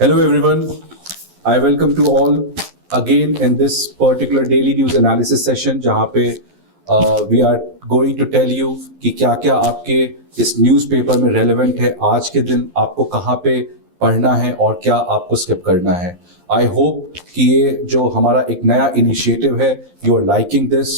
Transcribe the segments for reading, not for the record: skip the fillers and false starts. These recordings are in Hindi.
Hello, everyone. I welcome to all again in this particular daily news analysis session, जहाँ पे we are going to tell you कि क्या-क्या आपके इस न्यूज़पेपर में relevant है आज के दिन आपको कहाँ पे पढ़ना है और क्या आपको skip करना है. I hope कि ये जो हमारा एक नया initiative है, you are liking this.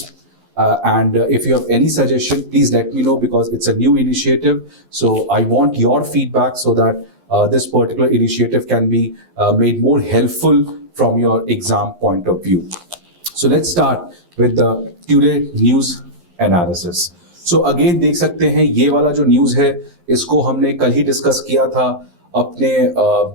And if you have any suggestion, please let me know because it's a new initiative. So I want your feedback so that this particular initiative can be made more helpful from your exam point of view. So let's start with the today news analysis. So again देख सकते हैं ये वाला जो न्यूज़ है इसको हमने कल ही डिस्कस किया था अपने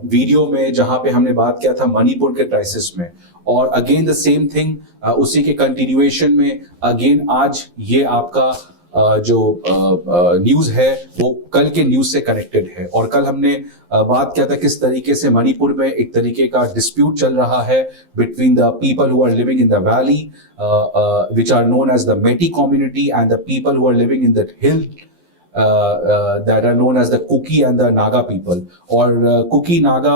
वीडियो में जहां पे हमने बात किया था मणिपुर के क्राइसिस में और अगेन द सेम थिंग उसी के कंटिन्यूएशन में अगेन आज ये आपका जो न्यूज़ है वो कल के न्यूज़ से कनेक्टेड है और कल हमने बात किया था किस तरीके से मणिपुर में एक तरीके का डिस्प्यूट चल रहा है between the people who are living in the valley which are known as the Meitei community and the people who are living in that hill that are known as the Kuki and the Naga people और Kuki Naga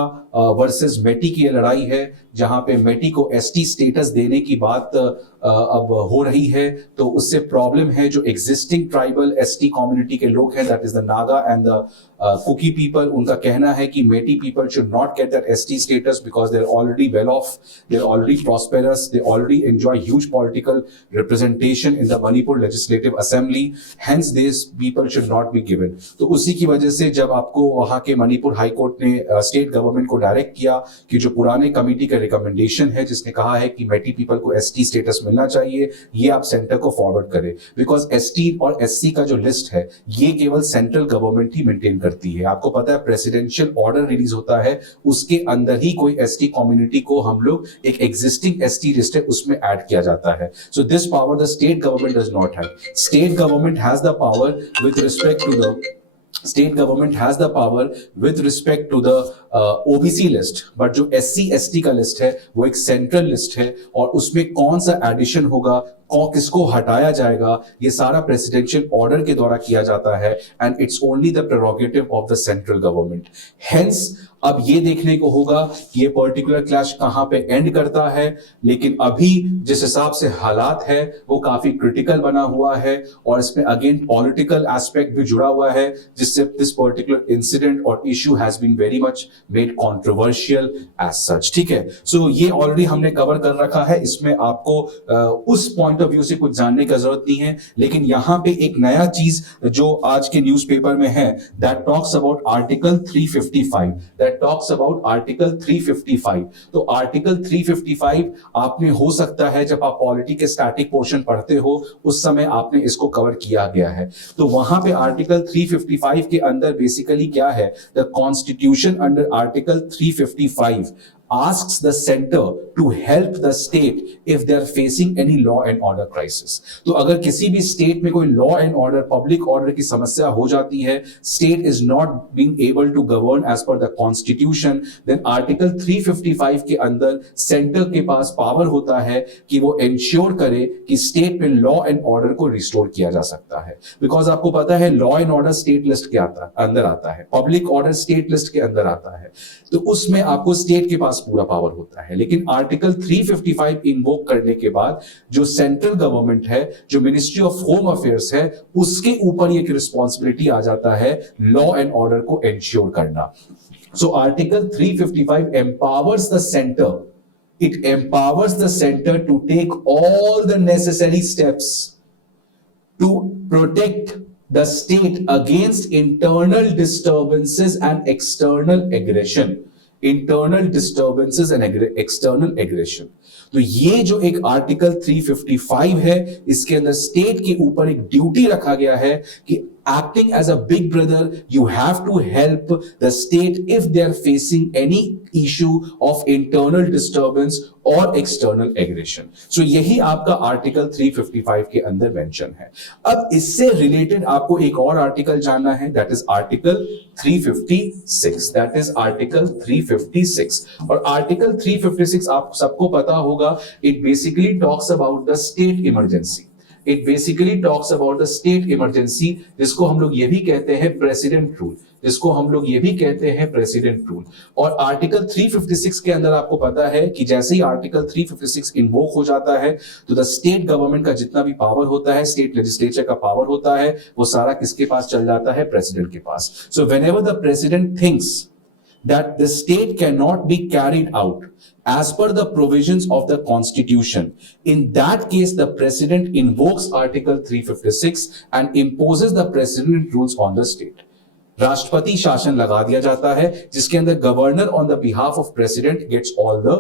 versus Meti की ये लड़ाई है जहाँ पे मेटी को एसटी स्टेटस देने की बात अब हो रही है तो उससे प्रॉब्लम है जो एग्जिस्टिंग ट्राइबल एसटी कम्युनिटी के लोग हैं that is the Naga and the Kuki people उनका कहना है कि Meitei people should not get that ST status because they are already well off they are already prosperous they already enjoy huge political representation in the Manipur legislative assembly hence this people should not be given तो उसी की वजह से जब आपको वहां के मणिपुर हाई कोर्ट ने स्टेट गवर्नमेंट को डायरेक्ट किया कि जो पुराने कमिटी का रिकमेंडेशन है जिसने कहा है कि मेटी पीपल को एसटी स्टेटस मिलना चाहिए ये आप सेंटर को फॉरवर्ड करें बिकॉज एसटी और एससी का जो लिस्ट है ये केवल सेंट्रल गवर्नमेंट ही मेंटेन करती है आपको पता है प्रेसिडेंशियल ऑर्डर रिलीज होता है उसके अंदर ही कोई एसटी कम्युनिटी को हम लोग एक एग्जिस्टिंग एसटी लिस्ट है उसमें ऐड किया जाता है so this power the state government does not have state government has the power with respect to the State government has the power with respect to the OBC list, but जो SC ST का लिस्ट है वो एक सेंट्रल लिस्ट है और उसमें कौन सा एडिशन होगा किसको हटाया जाएगा ये सारा प्रेसिडेंशियल ऑर्डर के द्वारा किया जाता है and it's only the prerogative of the central government hence अब ये देखने को होगा कि ये पर्टिकुलर क्लैश कहां पे एंड करता है लेकिन अभी जिस हिसाब से हालात है वो काफी क्रिटिकल बना हुआ है और इसमें अगेन पॉलिटिकल एस्पेक्ट भी जुड़ा हुआ है जिससे दिस पर्टिकुलर इंसिडेंट और issue has been very much made controversial as such ठीक है सो ये ऑलरेडी हमने कवर कर रखा है इसमें आपको उस पॉइंट ऑफ व्यू से कुछ जानने की जरूरत नहीं है लेकिन यहां पे एक नया चीज जो आज के न्यूज़पेपर में है that talks about article 355 that talks about article 355 तो आर्टिकल 355 आपने हो सकता है जब आप पॉलिटी के स्टैटिक पोर्शन पढ़ते हो उस समय आपने इसको कवर किया गया है तो वहां पे आर्टिकल 355 के अंदर बेसिकली क्या है the constitution under article 355 asks the center to help the state if they are facing any law and order crisis. तो अगर किसी भी स्टेट में कोई law and order public order की समस्या हो जाती है state is not being able to govern as per the constitution then article 355 के अंदर सेंटर के पास पावर होता है कि वो इंश्योर करे कि स्टेट में लॉ एंड ऑर्डर को रिस्टोर किया जा सकता है बिकॉज आपको पता है law and order state list के अंदर आता है पब्लिक ऑर्डर स्टेट लिस्ट के अंदर आता है तो उसमें आपको स्टेट के पास पूरा पावर होता है लेकिन आर्टिकल 355 इन्वोक करने के बाद जो सेंट्रल गवर्नमेंट है जो मिनिस्ट्री ऑफ होम अफेयर्स है उसके ऊपर एक रिस्पॉन्सिबिलिटी आ जाता है लॉ एंड ऑर्डर को एंश्योर करना so article 355 empowers the centre it empowers the centre to take all the necessary steps to protect the state against internal disturbances and external aggression internal disturbances and external aggression तो ये जो एक आर्टिकल 355 है इसके अंदर स्टेट के ऊपर एक ड्यूटी रखा गया है कि acting as a big brother you have to help the state if they are facing any issue of internal disturbance or external aggression so यही आपका आर्टिकल 355 के अंदर मेंशन है अब इससे रिलेटेड आपको एक और आर्टिकल जानना है that is article 356 that is article 356 और आर्टिकल 356 आप सबको पता होगा it basically talks about the state emergency it basically talks about the state emergency, जिसको हम लोग ये भी कहते हैं प्रेसिडेंट रूल, जिसको हम लोग ये भी कहते हैं प्रेसिडेंट रूल। और आर्टिकल 356 के अंदर आपको पता है कि जैसे ही आर्टिकल 356 इन्वोक हो जाता है तो द स्टेट गवर्नमेंट का जितना भी पावर होता है, स्टेट लेजिस्लेचर का पावर होता है, वो सारा किसके पास चल जाता है? प्रेसिडेंट के पास। So whenever the president thinks that the state cannot be carried out as per the provisions of the constitution, in that case the president invokes article 356 and imposes the president rules on the state. राष्ट्रपति शासन लगा दिया जाता है जिसके अंदर governor on the behalf of president gets all the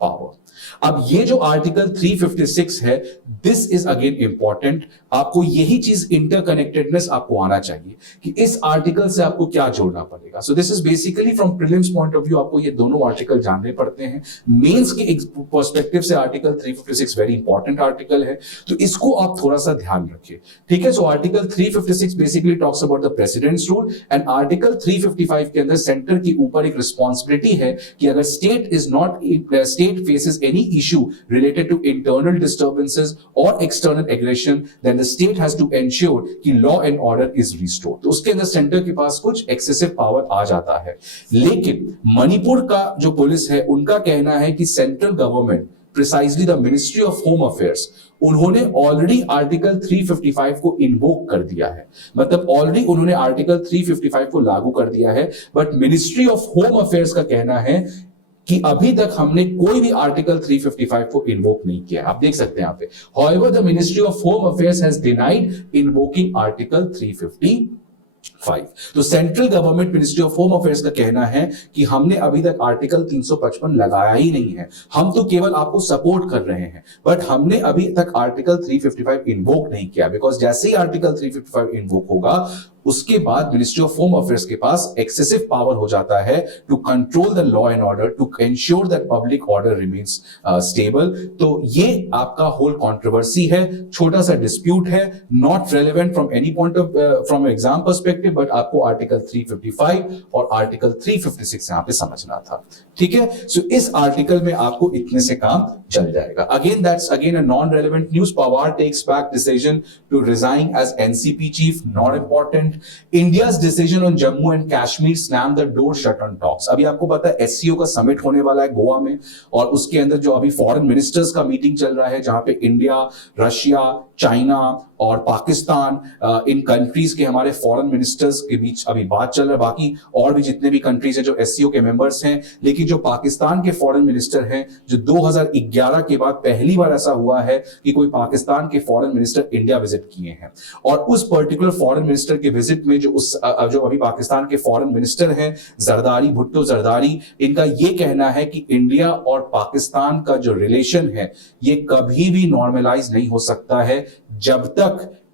power. अब ये जो आर्टिकल 356 है, दिस इज अगेन इंपॉर्टेंट। आपको यही चीज इंटरकनेक्टेडनेस आपको आना चाहिए कि इस आर्टिकल से आपको क्या जोड़ना पड़ेगा। सो this is basically from prelims point of view आपको ये दोनों आर्टिकल जानने पड़ते हैं। मेंस के पर्सपेक्टिव से आर्टिकल 356 वेरी इंपॉर्टेंट आर्टिकल है, तो इसको आप थोड़ा सा ध्यान रखिए, ठीक है। So article 356 basically talks about the presidents rule, and article 355 के अंदर सेंटर के ऊपर एक रिस्पॉन्सिबिलिटी है कि अगर state is not state faces any issue related to internal disturbances or external aggression, then the state has to ensure कि law and order is restored। तो उसके अंदर सेंटर के पास कुछ एक्सेसिव पावर आ जाता है। लेकिन मणिपुर का जो पुलिस है उनका कहना है कि central government, precisely the ministry of home affairs, उन्होंने ऑलरेडी आर्टिकल 355 को इन्वोक कर दिया है, मतलब ऑलरेडी उन्होंने आर्टिकल 355 को लागू कर दिया है। But ministry of home affairs का कहना है कि अभी तक हमने कोई भी आर्टिकल 355 को इन्वोक नहीं किया। आप देख सकते हैं यहां पे, however the ministry of home affairs has denied invoking article 355। तो central government ministry of home affairs का कहना है कि हमने अभी तक आर्टिकल 355 लगाया ही नहीं है, हम तो केवल आपको सपोर्ट कर रहे हैं, बट हमने अभी तक आर्टिकल 355 इन्वोक नहीं किया। बिकॉज जैसे ही आर्टिकल 355 इन्वोक होगा उसके बाद मिनिस्ट्री ऑफ होम अफेयर्स के पास एक्सेसिव पावर हो जाता है to control the law and order, to ensure that public order remains stable. तो ये आपका होल कंट्रोवर्सी है, छोटा सा डिस्प्यूट है, not relevant from any point of from exam perspective, but आपको आर्टिकल 355 और आर्टिकल 356 यहां पे समझना था, ठीक है। सो इस आर्टिकल में आपको इतने से काम चल जाएगा। Again that's again a non relevant news. Pawar takes back decision to resign as NCP chief, not important. India's decision on Jammu and Kashmir slammed the door shut on talks। अभी आपको पता है SCO का समिट होने वाला है गोवा में, और उसके अंदर जो अभी फॉरेन मिनिस्टर्स का मीटिंग चल रहा है जहां पे इंडिया, रशिया, चाइना और पाकिस्तान, इन कंट्रीज के हमारे फॉरेन मिनिस्टर्स के बीच अभी बात चल रहा है। बाकी और भी जितने भी कंट्रीज हैं जो SCO के मेंबर्स हैं, लेकिन जो पाकिस्तान के फॉरेन मिनिस्टर हैं, जो 2011 के बाद पहली बार ऐसा हुआ है कि कोई पाकिस्तान के फॉरेन मिनिस्टर इंडिया विजिट किए हैं, और उस पर्टिकुलर फॉरेन मिनिस्टर के विजिट में जो अभी पाकिस्तान के फॉरेन मिनिस्टर हैं जरदारी, भुट्टो जरदारी, इनका ये कहना है कि इंडिया और पाकिस्तान का जो रिलेशन है ये कभी भी नॉर्मलाइज नहीं हो सकता है जब तक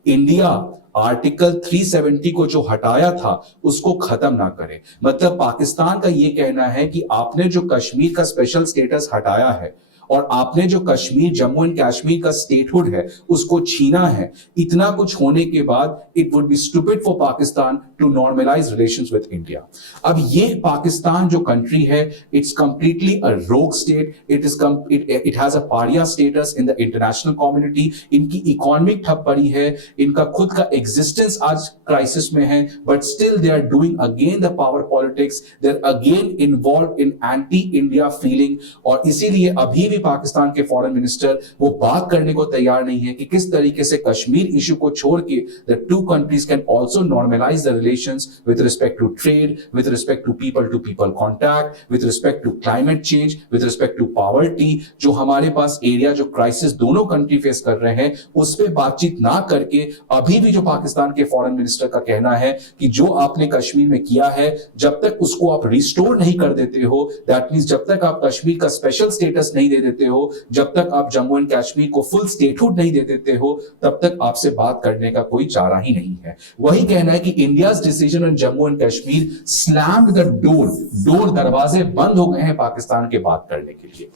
इंडिया आर्टिकल 370 को जो हटाया था उसको खत्म ना करे। मतलब पाकिस्तान का ये कहना है कि आपने जो कश्मीर का स्पेशल स्टेटस हटाया है और आपने जो कश्मीर, जम्मू एंड कश्मीर का स्टेटहुड है उसको छीना है, इतना कुछ होने के बाद it would be stupid for Pakistan to normalise relations with India. अब ये पाकिस्तान जो कंट्री है, इट्स कंप्लीटली अ रोग state, it has a Pariya status in the international community. इनकी इकोनॉमिक ठप पड़ी है, इनका खुद का एग्जिस्टेंस आज क्राइसिस में है, but still they are doing again the power politics, they are again involve in anti India feeling. और इसीलिए अभी पाकिस्तान के फॉरेन मिनिस्टर वो बात करने को तैयार नहीं है कि किस तरीके से कश्मीर इशू को छोड़ के the two countries can also normalise the relations with respect to trade, with respect to people contact, with respect to climate change, with respect to poverty. जो हमारे पास एरिया जो क्राइसिस दोनों कंट्री फेस कर रहे हैं उस पर बातचीत ना करके अभी भी जो पाकिस्तान के फॉरेन मिनिस्टर का कहना है कि जो आपने कश्मीर में किया है जब तक उसको आप रिस्टोर नहीं कर देते हो, दैट मींस जब तक आप कश्मीर का स्पेशल स्टेटस नहीं दे देते हो, जब तक आप जम्मू एंड कश्मीर को फुल स्टेटहुड नहीं दे देते हो, तब तक आपसे बात करने का कोई चारा ही नहीं है। वही कहना है कि India's decision on Jammu and Kashmir slammed the door, दरवाजे बंद हो गए हैं पाकिस्तान के बात करने के लिए।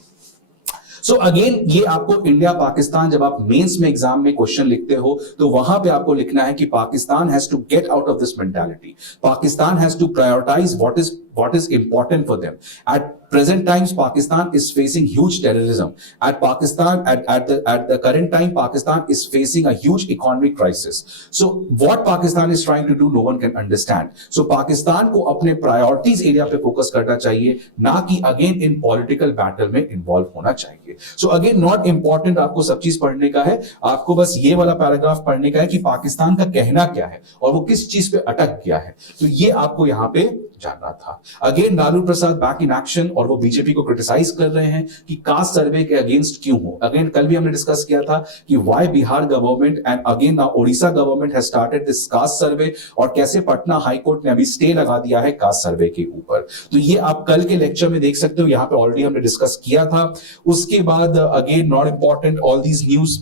सो अगेन ये आपको इंडिया पाकिस्तान, जब आप मेंस में एग्जाम में क्वेश्चन लिखते हो तो वहां पे आपको लिखना है कि Pakistan has to get out of this mentality, Pakistan has to prioritise what is what is important for them. At present times, Pakistan is facing huge terrorism. At the current time, Pakistan is facing a huge economic crisis. So what Pakistan is trying to do, no one can understand. So Pakistan को अपने priorities area पे focus करना चाहिए, ना कि again in political battle में involve होना चाहिए. So again not important आपको सब चीज पढ़ने का है, आपको बस ये वाला पैराग्राफ पढ़ने का है कि पाकिस्तान का कहना क्या है और वो किस चीज पे अटक गया है. तो ये आपको यहाँ पे जानना था. Again Lalu Prasad back in action और वो बीजेपी को क्रिटिसाइज कर रहे हैं कि कास्ट सर्वे के अगेंस्ट क्यों हो. अगेन कल भी हमने डिस्कस किया था कि why Bihar government and again now Odisha government has started this cast सर्वे और कैसे पटना हाई कोर्ट ने अभी स्टे लगा दिया है कास्ट सर्वे के ऊपर. तो ये आप कल के लेक्चर में देख सकते हो, यहां पे ऑलरेडी हमने डिस्कस किया था. उसके बाद again not important all these news,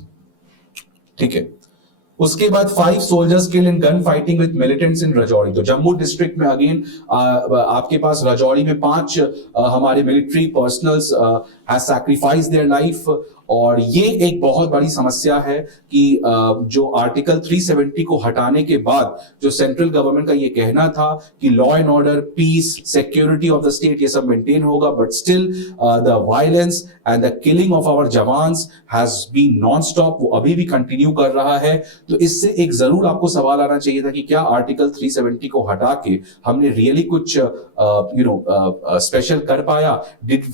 ठीक है. उसके बाद 5 soldiers kill in gun fighting with militants in Rajouri. तो जम्मू डिस्ट्रिक्ट में अगेन आपके पास राजौरी में 5 हमारे military personnels has sacrifice their life. और ये एक बहुत बड़ी समस्या है कि जो आर्टिकल 370 को हटाने के बाद जो सेंट्रल गवर्नमेंट का ये कहना था कि law and order, peace, security of the state ये सब मेंटेन होगा, but still the violence and the killing of our jawans has been non stop. वो अभी भी कंटिन्यू कर रहा है. तो इससे एक जरूर आपको सवाल आना चाहिए था कि क्या आर्टिकल 370 को हटा के हमने रियली कुछ स्पेशल कर पाया?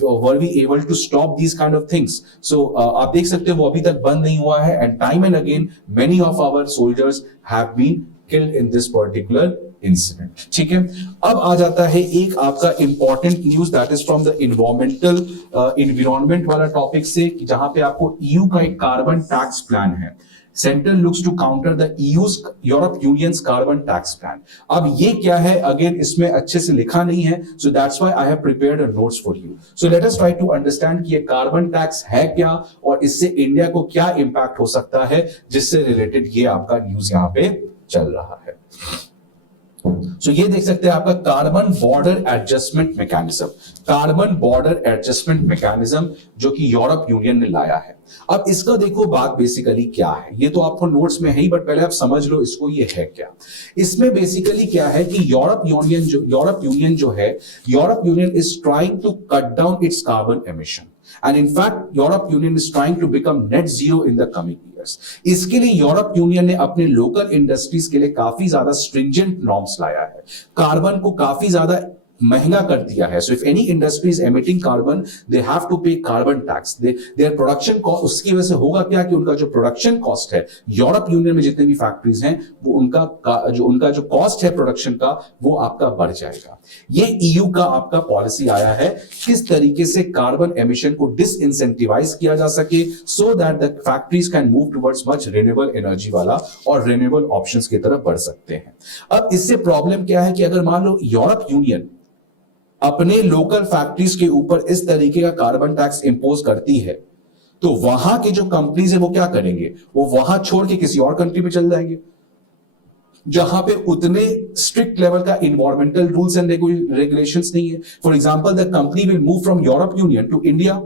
Were we able to stop these kind of things? So आप देख सकते हो वो अभी तक बंद नहीं हुआ है. And time and again many of our soldiers have been killed in this particular incident. ठीक है. अब आ जाता है एक आपका important news that is from the environment वाला टॉपिक से, जहां पे आपको ईयू का एक कार्बन टैक्स प्लान है. Central looks to counter the Europe Union's carbon tax plan. अब ये क्या है? अगेन इसमें अच्छे से लिखा नहीं है, so that's why I have prepared a notes for you. So let us try to understand कि ये कार्बन टैक्स है क्या और इससे इंडिया को क्या इंपैक्ट हो सकता है, जिससे रिलेटेड ये आपका न्यूज यहाँ पे चल रहा है. So ये देख सकते हैं आपका carbon border adjustment mechanism. Carbon border adjustment mechanism जो कि यूरोप यूनियन ने लाया है. अब इसका देखो बात बेसिकली क्या है, ये तो आपको नोट्स में है ही, बट पहले आप समझ लो इसको ये है क्या. इसमें बेसिकली क्या है कि यूरोप यूनियन जो है, Europe union is trying to cut down its carbon emission. And in fact, Europe Union is trying to become net zero in the coming years. इसके लिए यूरोप यूनियन ने अपने लोकल इंडस्ट्रीज के लिए काफी ज्यादा स्ट्रिंजेंट नॉर्म्स लाया है. कार्बन को काफी ज्यादा महंगा कर दिया है. So if any industry is emitting carbon, they have to pay carbon tax. Their production cost, उसकी वजह से होगा क्या कि उनका जो प्रोडक्शन कॉस्ट है यूरोप यूनियन में जितने भी फैक्ट्रीज हैं, वो उनका जो कॉस्ट है प्रोडक्शन का, वो आपका बढ़ जाएगा. ये ईयू का आपका पॉलिसी आया है किस तरीके से कार्बन एमिशन को डिसइंसेंटिवाइज किया जा सके, so that the factories can move towards much renewable energy वाला और रिन्यूएबल ऑप्शंस की तरफ बढ़ सकते हैं. अब इससे प्रॉब्लम क्या है कि अगर मान लो यूरोप यूनियन अपने लोकल फैक्ट्रीज के ऊपर इस तरीके का कार्बन टैक्स इंपोज करती है, तो वहां के जो कंपनीज है वो क्या करेंगे? वो वहां छोड़ के किसी और कंट्री में चल जाएंगे जहां पे उतने स्ट्रिक्ट लेवल का इन्वायरमेंटल रूल्स एंड रेगुलेशंस नहीं है. For example, the company will move from Europe union to India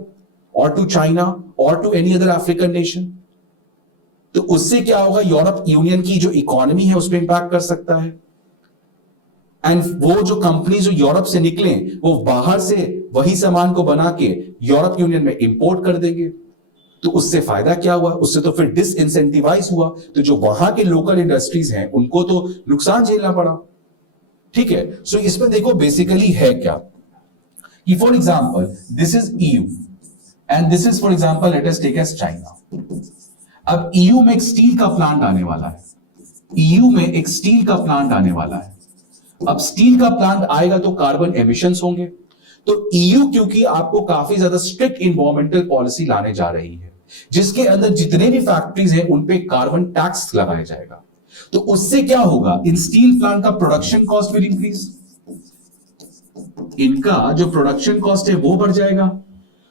और टू चाइना और to any other African nation. तो उससे क्या होगा? यूरोप यूनियन की जो इकोनॉमी है उस पर इंपैक्ट कर सकता है. एंड वो जो कंपनी जो यूरोप से निकले, वो बाहर से वही सामान को बना के यूरोप यूनियन में इंपोर्ट कर देंगे. तो उससे फायदा क्या हुआ? उससे तो फिर डिसइंसेंटिवाइज हुआ. तो जो वहां के लोकल इंडस्ट्रीज हैं उनको तो नुकसान झेलना पड़ा. ठीक है. सो इसमें देखो बेसिकली है क्या कि for example this is EU and this is for example let us take as China. अब ईयू में एक स्टील का प्लांट आने वाला है. ईयू में एक स्टील का प्लांट आने वाला है. अब स्टील का प्लांट आएगा तो कार्बन एमिशंस होंगे. तो ईयू क्योंकि आपको काफी ज्यादा स्ट्रिक्ट इन्वायरमेंटल पॉलिसी लाने जा रही है, जिसके अंदर जितने भी फैक्ट्रीज हैं उन पे कार्बन टैक्स लगाया जाएगा. तो उससे क्या होगा? इन स्टील प्लांट का प्रोडक्शन कॉस्ट विल इंक्रीज. इनका जो प्रोडक्शन कॉस्ट है वो बढ़ जाएगा.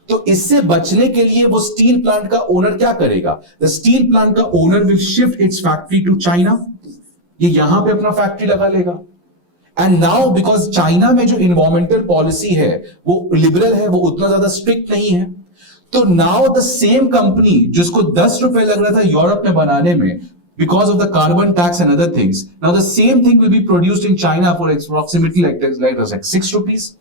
तो इससे बचने के लिए वो स्टील प्लांट का ओनर क्या करेगा? द स्टील प्लांट का owner will shift its factory to China. ये यहां पे अपना फैक्ट्री लगा लेगा. एंड नाउ बिकॉज चाइना में जो इन्वायरमेंटल पॉलिसी है वो लिबरल है, वो उतना ज्यादा स्ट्रिक्ट नहीं है. तो नाउ द सेम कंपनी जिसको 10 रुपए लग रहा था यूरोप में बनाने में, because of the carbon tax and other things. Now the same thing will be produced in China for approximately like 6 rupees.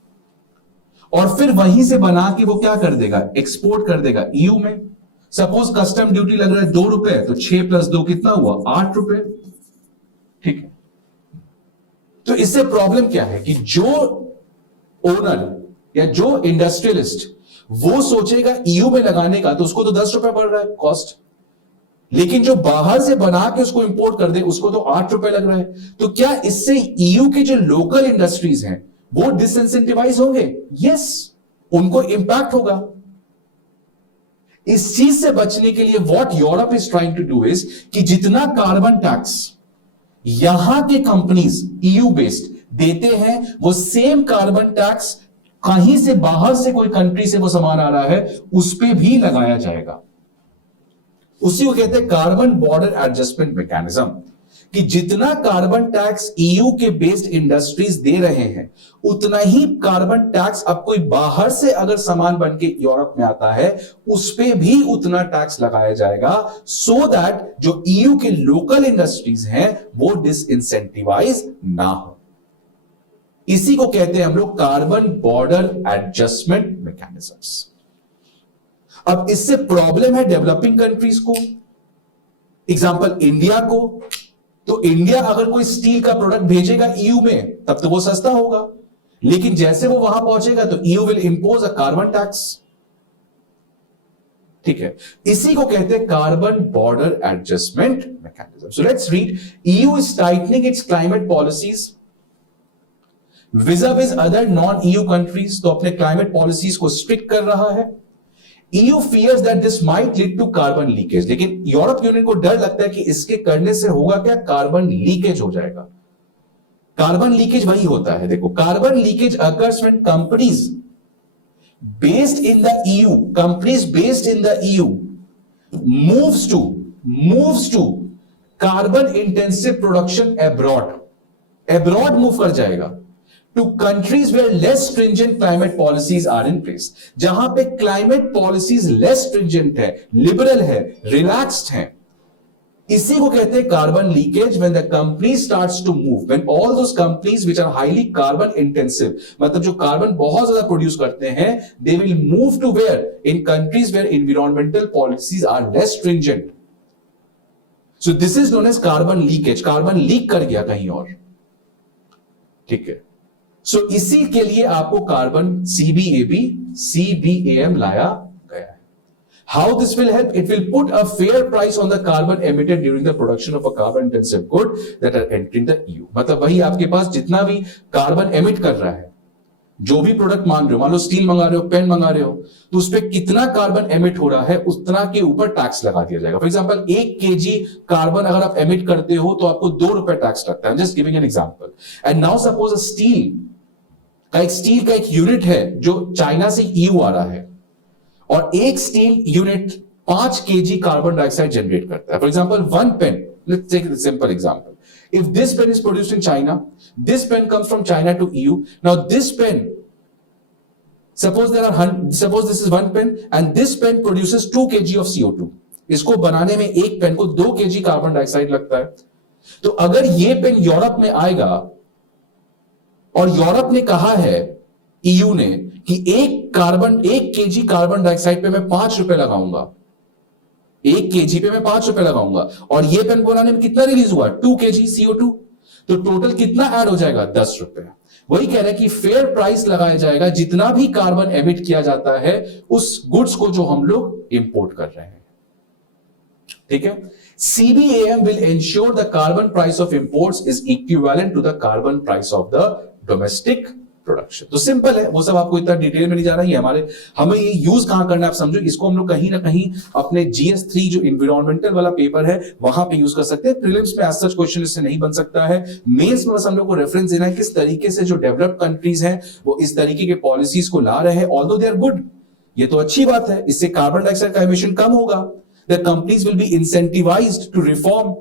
और फिर वहीं से बना के वो क्या कर देगा, एक्सपोर्ट कर देगा ईयू में. सपोज कस्टम ड्यूटी लग रहा है 2 रुपए, तो 6 + 2 कितना हुआ, 8 रुपए. ठीक है. तो इससे प्रॉब्लम क्या है कि जो ओनर या जो इंडस्ट्रियलिस्ट वो सोचेगा ईयू में लगाने का, तो उसको तो 10 रुपए पड़ रहा है कॉस्ट. लेकिन जो बाहर से बना के उसको इंपोर्ट कर दे उसको तो 8 रुपए लग रहा है. तो क्या इससे ईयू के जो लोकल इंडस्ट्रीज हैं वो डिसइंसेंटिवाइज होंगे? यस, उनको इंपैक्ट होगा. इस चीज से बचने के लिए what Europe is trying to do is कि जितना कार्बन टैक्स यहां के कंपनीज ईयू बेस्ड देते हैं, वो सेम कार्बन टैक्स कहीं से बाहर से कोई कंट्री से वो सामान आ रहा है उस पर भी लगाया जाएगा. उसी को कहते हैं कार्बन बॉर्डर एडजस्टमेंट मैकेनिज्म, कि जितना कार्बन टैक्स ईयू के बेस्ड इंडस्ट्रीज दे रहे हैं उतना ही कार्बन टैक्स अब कोई बाहर से अगर सामान बन के यूरोप में आता है उस पे भी उतना टैक्स लगाया जाएगा, सो दैट जो ईयू के लोकल इंडस्ट्रीज हैं वो डिसइंसेंटिवाइज ना हो. इसी को कहते हैं हम लोग कार्बन बॉर्डर एडजस्टमेंट मैकेनिज्म्स. अब इससे प्रॉब्लम है डेवलपिंग कंट्रीज को, एग्जांपल इंडिया को. तो इंडिया अगर कोई स्टील का प्रोडक्ट भेजेगा ईयू में तब तो वो सस्ता होगा, लेकिन जैसे वो वहां पहुंचेगा तो EU will impose a carbon tax. ठीक है. इसी को कहते हैं carbon border adjustment mechanism. So let's read. EU is tightening it's climate policies विज़ other non EU countries. तो अपने क्लाइमेट पॉलिसीज को स्ट्रिक्ट कर रहा है. EU fears that this might lead to carbon leakage. लेकिन यूरोप यूनियन को डर लगता है कि इसके करने से होगा क्या, कार्बन लीकेज हो जाएगा. कार्बन लीकेज वही होता है, देखो, carbon leakage occurs when companies based in the EU moves to carbon intensive production abroad move कर जाएगा to countries where less stringent climate policies are in place. जहां पे climate policies less stringent है, liberal है, relaxed है. इसी को कहते हैं carbon leakage. When the company starts to move, when all those companies which are highly carbon intensive, मतलब जो कार्बन बहुत ज्यादा प्रोड्यूस करते हैं, they will move to where? In countries where environmental policies are less stringent. So this is known as carbon leakage. Carbon leak कर गया कहीं और. ठीक है. सो इसी के लिए आपको कार्बन CBAM लाया गया है. How this will help? It will put a fair price on the carbon emitted during the production of a carbon intensive good that are entering the EU. मतलब वही आपके पास जितना भी कार्बन एमिट कर रहा है, जो भी प्रोडक्ट मान रहे हो, मान लो स्टील मंगा रहे हो, पेन मंगा रहे हो, तो उस पर कितना कार्बन एमिट हो रहा है उतना के ऊपर टैक्स लगा दिया जाएगा. फॉर एग्जांपल 1 kg कार्बन अगर आप एमिट करते हो तो आपको 2 रुपए टैक्स लगता है. Just giving an example. And now suppose a steel का एक यूनिट है जो चाइना से ईयू आ रहा है, और एक steel unit 5 kg carbon dioxide generate करता है. For example 1 pen, let's take a simple example. If this pen is produced in China, this pen comes from China to EU. Now this pen, suppose this is 1 pen and this pen produces 2 kg of CO2. इसको बनाने में एक पेन को 2 kg कार्बन डाइऑक्साइड लगता है. तो अगर ये पेन यूरोप में आएगा और यूरोप ने कहा है EU ने कि 1 kg कार्बन डाइऑक्साइड पे मैं 5 रुपए लगाऊंगा, 1 kg पे मैं 5 रुपए लगाऊंगा, और ये पेन बनाने में कितना रिलीज हुआ, 2 kg CO2, तो टोटल कितना ऐड हो जाएगा, 10 रुपए. वही कह रहे हैं कि फेयर प्राइस लगाया जाएगा जितना भी कार्बन एमिट किया जाता है उस गुड्स को जो हम लोग इंपोर्ट कर रहे हैं. ठीक है. CBAM will ensure the carbon price of imports is equivalent to the carbon price of the domestic production. तो सिंपल है, वो सब आपको इतना डिटेल में नहीं जाना है. हमें ये यूज कहां करना है आप समझो. इसको हम लोग कहीं ना कहीं अपने GS3 जो एनवायरमेंटल वाला पेपर है वहां पे यूज कर सकते हैं. प्रीलिम्स में एज सच क्वेश्चन इससे नहीं बन सकता है. मेंस में बस हम लोग को रेफरेंस देना है किस तरीके से जो डेवलप्ड कंट्रीज हैं वो इस तरीके के पॉलिसीज को ला रहे हैं. ऑल्दो दे आर गुड, ये तो अच्छी बात है, इससे कार्बन डाइऑक्साइड का एमिशन कम होगा. The companies will be incentivised to reform,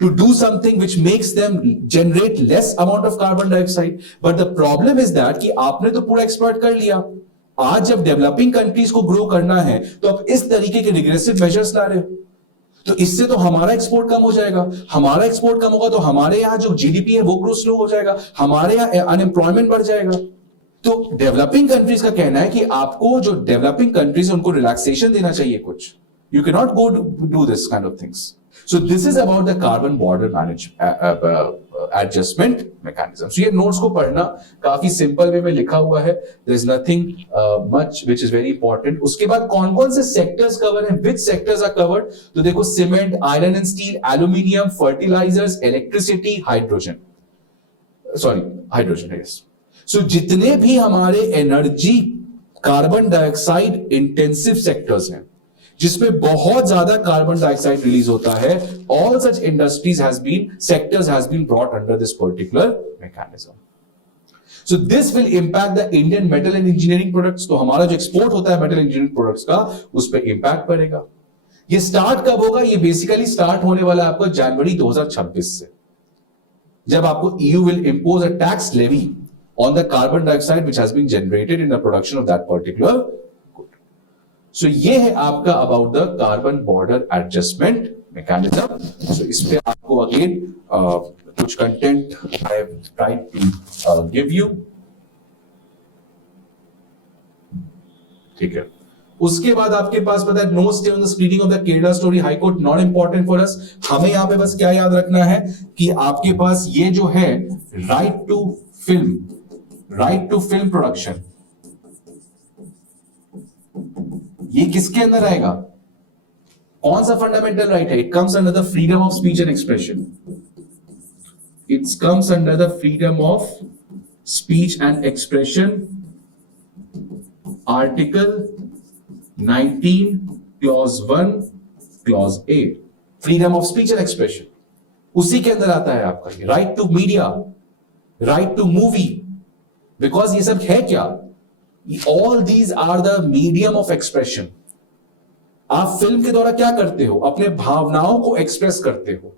to do something which makes them generate less amount of carbon dioxide. But the problem is that कि आपने तो पूरा एक्सप्लॉइट कर लिया. आज जब डेवलपिंग कंट्रीज को ग्रो करना है तो आप इस तरीके के रिग्रेसिव मेजर्स ला रहे हो. तो इससे तो हमारा एक्सपोर्ट कम हो जाएगा, हमारा एक्सपोर्ट कम होगा तो हमारे यहां जो जीडीपी है वो ग्रोथ स्लो हो जाएगा, हमारे यहां अनएम्प्लॉयमेंट बढ़ जाएगा। तो डेवलपिंग कंट्रीज का कहना है कि आपको जो डेवलपिंग कंट्रीज उनको रिलैक्सेशन देना चाहिए कुछ। You can not go do this kind of things. So this is about the carbon border manage adjustment mechanism. So ये नोट्स को पढ़ना काफी सिंपल वे में लिखा हुआ है, there is nothing much which is very important. उसके बाद कौन कौन से सेक्टर्स कवर हैं, व्हिच सेक्टर्स आर कवर्ड, तो देखो cement, iron and steel, aluminium, fertilisers, electricity, hydrogen, yes. So जितने भी हमारे energy carbon dioxide intensive sectors हैं जिसमें बहुत ज्यादा कार्बन डाइऑक्साइड रिलीज होता है, all such industries sectors has been brought under this particular mechanism. So this will impact the Indian metal and engineering products. तो हमारा जो एक्सपोर्ट होता है मेटल इंजीनियरिंग प्रोडक्ट्स का, उस पर इंपैक्ट पड़ेगा। ये स्टार्ट कब होगा? ये बेसिकली स्टार्ट होने वाला है आपको जनवरी 2026 से, जब आपको EU will impose a tax levy on the carbon dioxide which has been generated in the production of that particular good. So ये है आपका about the carbon border adjustment mechanism. So इस पे आपको again कुछ content I have tried to give you. ठीक है। उसके बाद आपके पास पता है no stay on the screening of the Kerala Story, high court not important for us. हमें यहां पे बस क्या याद रखना है कि आपके पास ये जो है राइट टू फिल्म प्रोडक्शन, ये किसके अंदर आएगा? कौन सा फंडामेंटल राइट है? It comes under the freedom of speech and expression. It comes under the freedom of speech and expression, article 19 clause 1 clause A, freedom of speech and expression. उसी के अंदर आता है आपका ये right to media, right to movie, because ये सब है क्या? All these are the medium of expression. आप फिल्म के द्वारा क्या करते हो? अपने भावनाओं को एक्सप्रेस करते हो।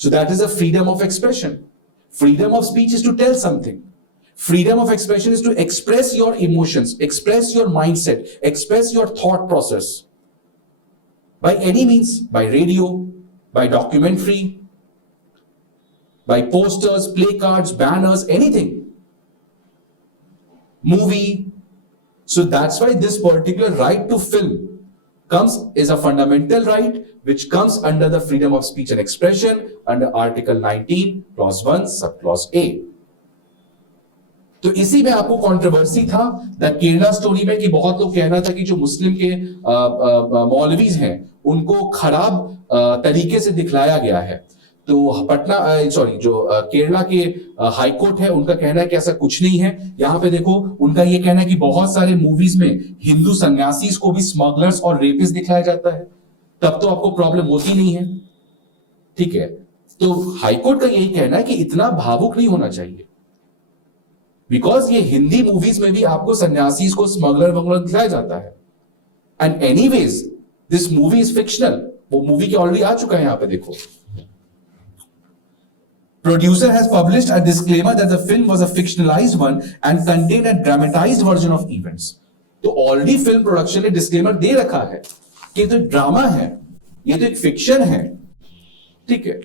So that is a freedom of expression. Freedom of speech is to tell something. Freedom of expression is to express your emotions, express your mindset, express your thought process by any means, by radio, by documentary, by posters, placards, banners, anything. Movie. So that's why this particular right to film is a fundamental right which comes under the freedom of speech and expression under Article 19, Clause 1, Subclause A. तो इसी में आपको कंट्रोवर्सी था द केरला स्टोरी में कि बहुत लोग कहना था कि जो मुस्लिम के मौलवीज हैं उनको खराब तरीके से दिखलाया गया है। तो जो केरला के हाई कोर्ट है उनका कहना है कि ऐसा कुछ नहीं है। यहां पे देखो उनका ये कहना है कि बहुत सारे मूवीज में हिंदू सन्यासीज को भी स्मगलर्स और रेपिस्ट दिखाया जाता है, तब तो आपको प्रॉब्लम होती नहीं है। ठीक है, तो हाई कोर्ट का यही कहना है कि इतना भावुक नहीं होना चाहिए, बिकॉज ये हिंदी मूवीज में भी आपको सन्यासीज को स्मगलर वगलर दिखाया जाता है। And anyways this movie is fictional. वो मूवी के ऑलरेडी आ चुका है, यहां पे देखो। Producer has published a disclaimer that the film was a fictionalised one and contained a dramatised version of events. तो ऑलरेडी फिल्म प्रोडक्शन ने डिस्क्लेमर दे रखा है कि तो ड्रामा है, ये तो एक फिक्शन है। ठीक है,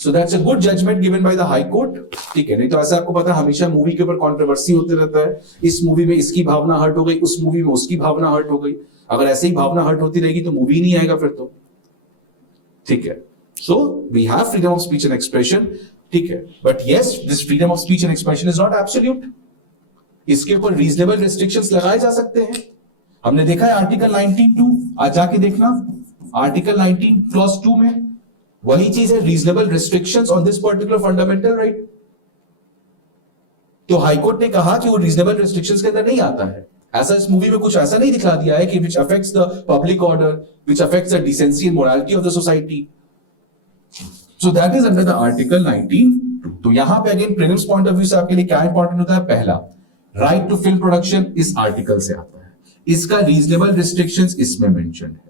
So that's a good judgment given by the High Court. ठीक है, नहीं तो ऐसा आपको पता है हमेशा मूवी के ऊपर कंट्रोवर्सी होते रहता है। इस मूवी में इसकी भावना हर्ट हो गई, उस मूवी में उसकी भावना हर्ट हो गई। अगर ऐसे ही भावना हर्ट होती रहेगी तो मूवी नहीं आएगा फिर तो। ठीक है, so we have freedom of speech and expression. ठीक है, but yes, this freedom of speech and expression is not absolute. इसके ऊपर रीजनेबल रिस्ट्रिक्शंस लगाए जा सकते हैं। हमने देखा है आर्टिकल 19(2), आज जाके देखना आर्टिकल 19 क्लॉज 2 में वही चीज है, reasonable restrictions on this particular fundamental right. तो हाईकोर्ट ने कहा कि वो रीजनेबल रिस्ट्रिक्शंस के अंदर नहीं आता है। ऐसा इस मूवी में कुछ ऐसा नहीं दिखा दिया है कि which affects the public order, which affects the decency and morality of the society. So that is under the article 19(2). तो यहां पे again prelims point of view से आपके लिए क्या इंपॉर्टेंट होता है? पहला, राइट टू फिल्म प्रोडक्शन इस आर्टिकल से आता है, इसका रीजनेबल रिस्ट्रिक्शंस इसमें मेंशन है।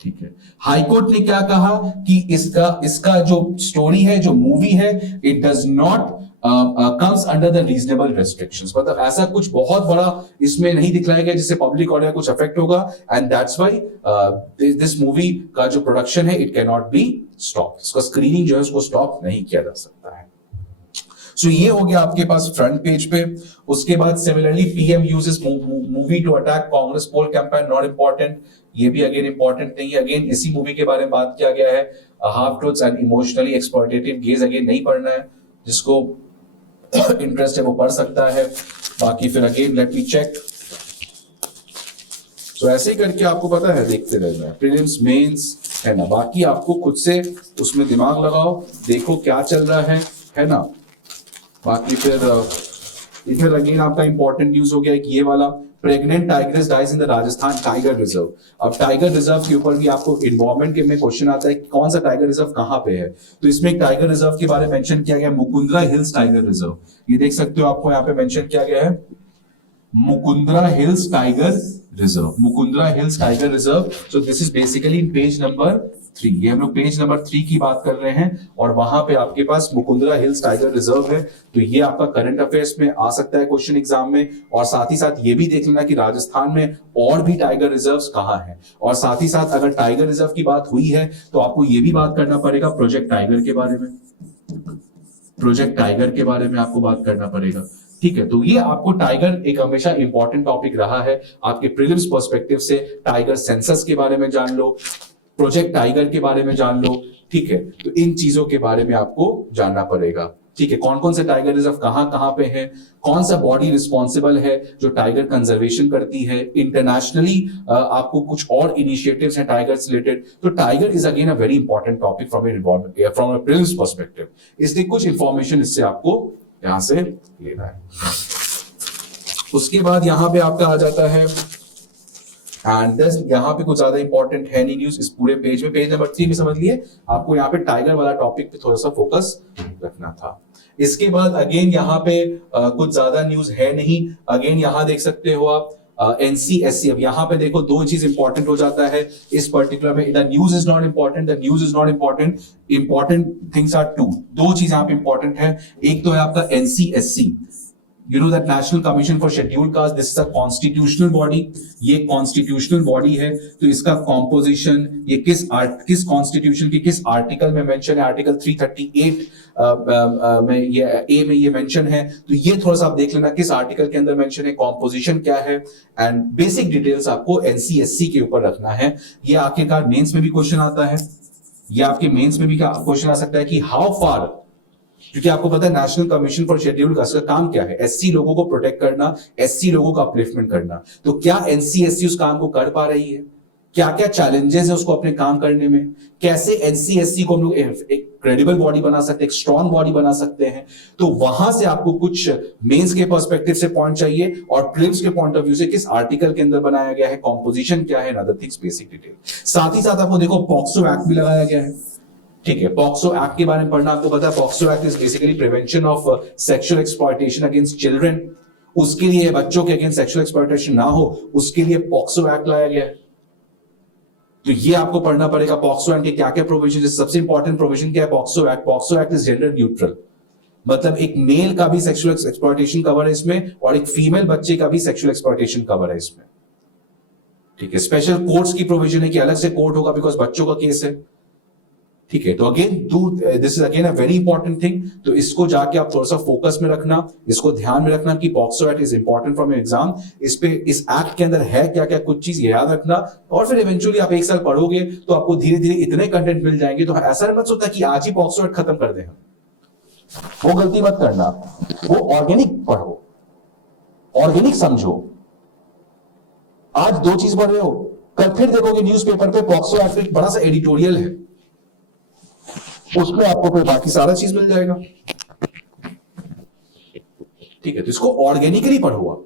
ठीक है, हाईकोर्ट ने क्या कहा कि इसका जो स्टोरी है, जो मूवी है, it does not comes under the reasonable restrictions. मतलब ऐसा कुछ बहुत बड़ा इसमें नहीं दिखलाया गया जिससे पब्लिक ऑर्डर कुछ अफेक्ट होगा, and that's why this movie का जो प्रोडक्शन है it can not be stop, इसका स्क्रीनिंग जो है उसको स्टॉप नहीं किया जा सकता है। सो ये हो गया आपके पास फ्रंट पेज पे। उसके बाद similarly PM uses movie to attack Congress poll campaign, not important, ये भी अगेन इंपॉर्टेंट नहीं है। अगेन इसी मूवी के बारे में बात किया गया है, half truths and emotionally exploitative gauge, again नहीं पढ़ना है, जिसको इंटरेस्ट है वो पढ़ सकता है। बाकी फिर अगेन लेट मी चेक। तो ऐसे ही करके आपको पता है देखते रहना है, प्रीलिम्स मेंस है ना, बाकी आपको खुद से उसमें दिमाग लगाओ, देखो क्या चल रहा है ना। बाकी फिर इधर अगेन आपका इंपॉर्टेंट न्यूज हो गया एक ये वाला, pregnant tigress dies in the Rajasthan tiger reserve. अब टाइगर रिजर्व के ऊपर भी आपको इन्वॉल्वमेंट के में क्वेश्चन आता है कि कौन सा टाइगर रिजर्व कहां पे है, तो इसमें एक टाइगर रिजर्व के बारे में मेंशन किया गया, मुकुंदरा हिल्स टाइगर रिजर्व। ये देख सकते हो आपको यहाँ पे मेंशन किया गया है Mukundra hills tiger reserve, Mukundra hills tiger reserve. So this is basically in page number 3, ये हम लोग पेज नंबर 3 की बात कर रहे हैं, और वहां पे आपके पास मुकुंदरा हिल्स टाइगर रिजर्व है। तो ये आपका करंट अफेयर्स में आ सकता है क्वेश्चन एग्जाम में, और साथ ही साथ ये भी देख लेना कि राजस्थान में और भी टाइगर रिजर्व्स कहां हैं, और साथ ही साथ अगर टाइगर रिजर्व की बात हुई है तो आपको ये भी बात करना पड़ेगा प्रोजेक्ट टाइगर के बारे में, प्रोजेक्ट टाइगर के बारे में आपको बात करना पड़ेगा। ठीक है, तो ये आपको टाइगर एक हमेशा इंपॉर्टेंट टॉपिक रहा है आपके प्रीलिम्स पर्सपेक्टिव से। टाइगर सेंसस के बारे में जान लो, प्रोजेक्ट टाइगर के बारे में जान लो, ठीक है, तो इन चीजों के बारे में आपको जानना पड़ेगा। ठीक है, कौन कौन से टाइगर रिजर्व कहां कहां पे हैं, कौन सा बॉडी रिस्पॉन्सिबल है जो टाइगर कंजर्वेशन करती है, इंटरनेशनली आपको कुछ और इनिशिएटिव्स हैं टाइगर से रिलेटेड। तो tiger is again a very important topic from a prelims perspective, इसलिए कुछ इंफॉर्मेशन इससे आपको यहां से लेना है। उसके बाद यहां पे आपका आ जाता है, एंड यहां पे कुछ ज्यादा इंपॉर्टेंट है नहीं न्यूज इस पूरे पेज में, पेज नंबर 3 में समझ लिए, आपको यहाँ पे टाइगर वाला टॉपिक पे थोड़ा सा फोकस रखना था। इसके बाद अगेन यहाँ पे कुछ ज्यादा न्यूज है नहीं। अगेन यहाँ देख सकते हो आप एनसीएससी। अब यहाँ पे देखो दो चीज इंपॉर्टेंट हो जाता है इस पर्टिकुलर में, the news is not important, the news is not important, important things are two, दो चीज यहाँ पे इंपॉर्टेंट है। एक तो है आपका NCSC, you know that National Commission for Scheduled Caste, this is a constitutional body, ये constitutional body है, तो इसका composition ये किस constitution की किस article में mention है, article 338 में ये A में ये mention है, तो ये थोड़ा सा आप देख लेना किस article के अंदर mention है, composition क्या है, and basic details आपको NCSC के ऊपर रखना है। ये आखिरकार मेंस में भी क्वेश्चन आता है, ये आपके मेंस में भी क्वेश्चन आ सकता है कि हाउ फार, क्योंकि आपको पता है national commission for scheduled caste का काम क्या है, एससी लोगों को प्रोटेक्ट करना, एससी लोगों का अपलिफ्टमेंट करना। तो क्या एनसीएससी उस काम को कर पा रही है, क्या क्या चैलेंजेस है उसको अपने काम करने में, कैसे एनसीएससी को हम लोग एक क्रेडिबल बॉडी बना सकते हैं, एक स्ट्रॉन्ग बॉडी बना सकते हैं। तो वहां से आपको कुछ मेंस के पर्सपेक्टिव से पॉइंट चाहिए, और प्रीलिम्स के पॉइंट ऑफ व्यू से किस आर्टिकल के अंदर बनाया गया है, कॉम्पोजिशन क्या है, अदर थिंग्स बेसिक डिटेल। साथ ही साथ आपको देखो पॉक्सो एक्ट भी लगाया गया है। ठीक है, पॉक्सो एक्ट के बारे में पढ़ना आपको पता है, POCSO act is basically prevention of sexual exploitation against children. उसके लिए बच्चों के अगेंस्ट सेक्सुअल एक्सप्लॉयटेशन ना हो, उसके लिए पॉक्सो एक्ट लाया गया है। तो ये आपको पढ़ना पड़ेगा पॉक्सो एक्ट के क्या क्या प्रोविजन। सबसे इंपॉर्टेंट प्रोविजन क्या है POCSO act, POCSO act is gender neutral, मतलब एक मेल का भी सेक्सुअल एक्सप्लॉयटेशन कवर है इसमें, और एक फीमेल बच्चे का भी सेक्सुअल एक्सप्लॉयटेशन कवर है इसमें। ठीक है, स्पेशल कोर्ट्स की प्रोविजन है कि अलग से कोर्ट होगा बिकॉज बच्चों का केस है। ठीक है, तो again this is again a very important thing, तो इसको जाके आप थोड़ा सा फोकस में रखना, इसको ध्यान में रखना कि POCSO act is important from exam. इस पे इस एक्ट के अंदर है क्या क्या कुछ चीज याद रखना, और फिर इवेंचुअली आप एक साल पढ़ोगे तो आपको धीरे धीरे इतने कंटेंट मिल जाएंगे, तो ऐसा मत सोचना कि आज ही पॉक्सो एक्ट खत्म कर दे, वो गलती मत करना। वो ऑर्गेनिक पढ़ो, ऑर्गेनिक समझो। आज दो चीज पढ़ रहे हो, कल फिर देखोगे न्यूज़पेपर पे पॉक्सो एक्ट बड़ा सा एडिटोरियल है, उसमें आपको फिर बाकी सारा चीज मिल जाएगा। ठीक है, तो इसको ऑर्गेनिकली पढ़ो आप।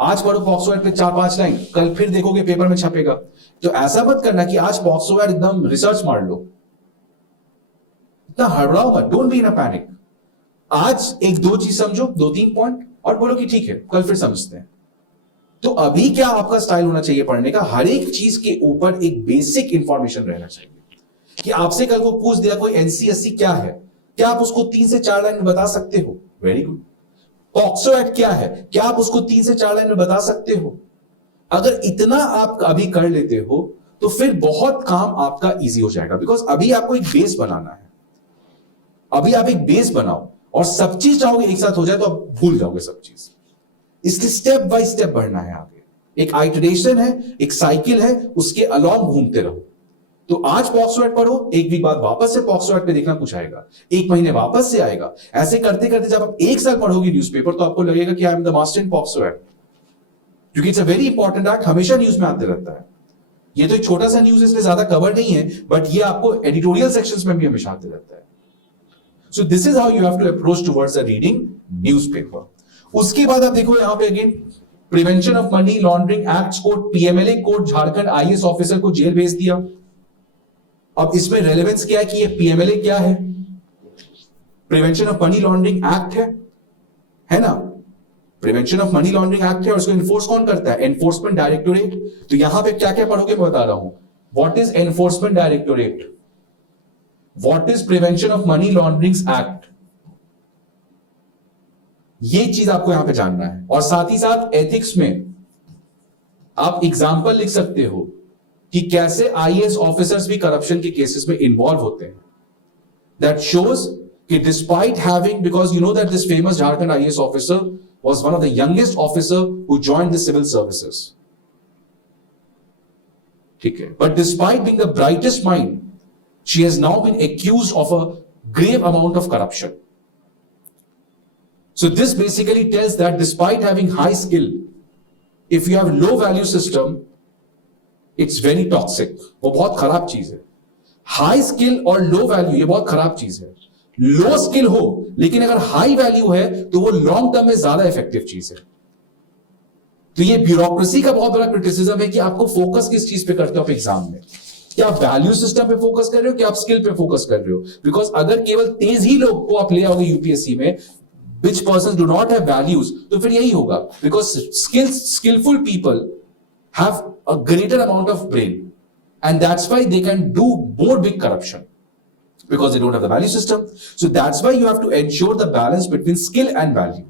आज पढ़ो पॉक्सो एक्ट पे 4-5 लाइन, कल फिर देखोगे पेपर में छपेगा। तो ऐसा मत करना कि आज पॉक्सो एक्ट एकदम रिसर्च मार लो, इतना हड़बड़ाओ मत, don't be in a panic. आज एक दो चीज समझो, 2-3 पॉइंट, और बोलो कि ठीक है कल फिर समझते हैं। तो अभी क्या आपका स्टाइल होना चाहिए पढ़ने का, हर एक चीज के ऊपर एक बेसिक इंफॉर्मेशन रहना चाहिए। कि आपसे कल को पूछ दिया कोई एनसीएससी क्या है, क्या आप उसको 3 से 4 लाइन में बता सकते हो? Very good. पॉक्सो एक्ट क्या है? क्या आप उसको 3 से 4 लाइन में बता सकते हो? अगर इतना आप अभी कर लेते हो तो फिर बहुत काम आपका इजी हो जाएगा, बिकॉज अभी आपको एक बेस बनाना है। अभी आप एक बेस बनाओ और सब चीज चाहोगे एक साथ हो जाए तो आप भूल जाओगे सब चीज। इसलिए स्टेप बाय स्टेप बढ़ना है आगे। एक आइटरेशन है, एक साइकिल है, उसके अलॉन्ग घूमते रहो। तो आज पॉक्सो एक्ट पढ़ो, एक वीक बाद वापस से पॉक्सो एक्ट पे देखना कुछ आएगा, एक महीने वापस से आएगा। ऐसे करते करते जब आप एक साल पढ़ोगे न्यूज़पेपर तो आपको लगेगा कि I am the master in POCSO act, क्योंकि it's a very important act, हमेशा न्यूज में आते रहता है। ये तो एक छोटा सा न्यूज इसलिए ज्यादा कवर नहीं है, बट ये आपको एडिटोरियल सेक्शंस में भी हमेशा आते रहता है। So this is how you have to approach towards a reading newspaper. उसके बाद आप देखो यहां पे again prevention of money laundering act code, PMLA code, Jharkhand IAS officer को जेल भेज दिया। अब इसमें रेलेवेंस क्या है कि ये पीएमएलए क्या है? Prevention of money laundering act है ना? Prevention of money laundering act है और इसको इन्फोर्स कौन करता है? Enforcement directorate. तो यहां पे क्या क्या पढ़ोगे मैं बता रहा हूं। What is enforcement directorate? What is prevention of money laundering act? ये चीज आपको यहां पे जानना है। और साथ ही साथ एथिक्स में आप एग्जाम्पल लिख सकते हो कि कैसे आईएएस ऑफिसर्स भी करप्शन के केसेस में इन्वॉल्व होते हैं। दैट शोज कि despite having, because you know that this famous Jharkhand IAS officer was one of the youngest officer who joined the civil services. ठीक है, but despite being the brightest mind, she has now been accused of a grave amount of corruption. So this basically tells that despite having high skill, if you have low value system, it's very toxic. वो बहुत खराब चीज है। हाई स्किल और लो वैल्यू ये बहुत खराब चीज है। लो स्किल हो लेकिन अगर हाई वैल्यू है तो वो लॉन्ग टर्म में ज्यादा इफेक्टिव चीज है। तो ये ब्यूरोक्रेसी का बहुत बड़ा क्रिटिसिज्म है कि आपको फोकस किस चीज पे करते हो आप एग्जाम में। क्या आप वैल्यू सिस्टम पे फोकस कर रहे हो, क्या आप स्किल पे फोकस कर रहे हो? बिकॉज अगर केवल तेज ही लोग को आप ले आओगे यूपीएससी में, which person do not have values, तो फिर यही होगा। Because skilful people have a greater amount of brain and that's why they can do more big corruption, because they don't have the value system. So that's why you have to ensure the balance between skill and value.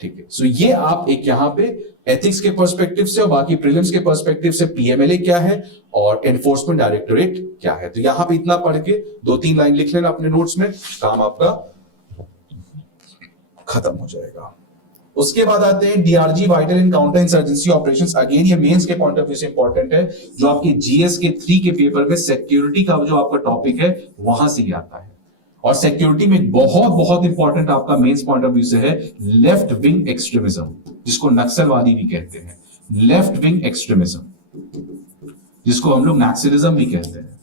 ठीक है, सो ये आप एक यहां पे एथिक्स के पर्सपेक्टिव से और बाकी प्रीलिम्स के पर्सपेक्टिव से पीएमएलए क्या है और एनफोर्समेंट डायरेक्टोरेट क्या है, तो यहां पे इतना पढ़ के 2-3 लाइन लिख लेना अपने नोट्स में, काम आपका खत्म हो जाएगा। उसके बाद आते हैं DRG vital in counter insurgency operations. Again ये मेंस के पॉइंट ऑफ व्यू से इंपॉर्टेंट है, जो आपके जीएस के 3 के पेपर में सिक्योरिटी का जो आपका टॉपिक है वहां से ही आता है। और सिक्योरिटी में बहुत बहुत इंपॉर्टेंट आपका मेंस पॉइंट ऑफ व्यू से है लेफ्ट विंग एक्सट्रीमिज्म, जिसको नक्सलवादी भी कहते हैं। लेफ्ट विंग एक्सट्रीमिज्म, जिसको हम लोग नक्सलिज्म भी कहते हैं,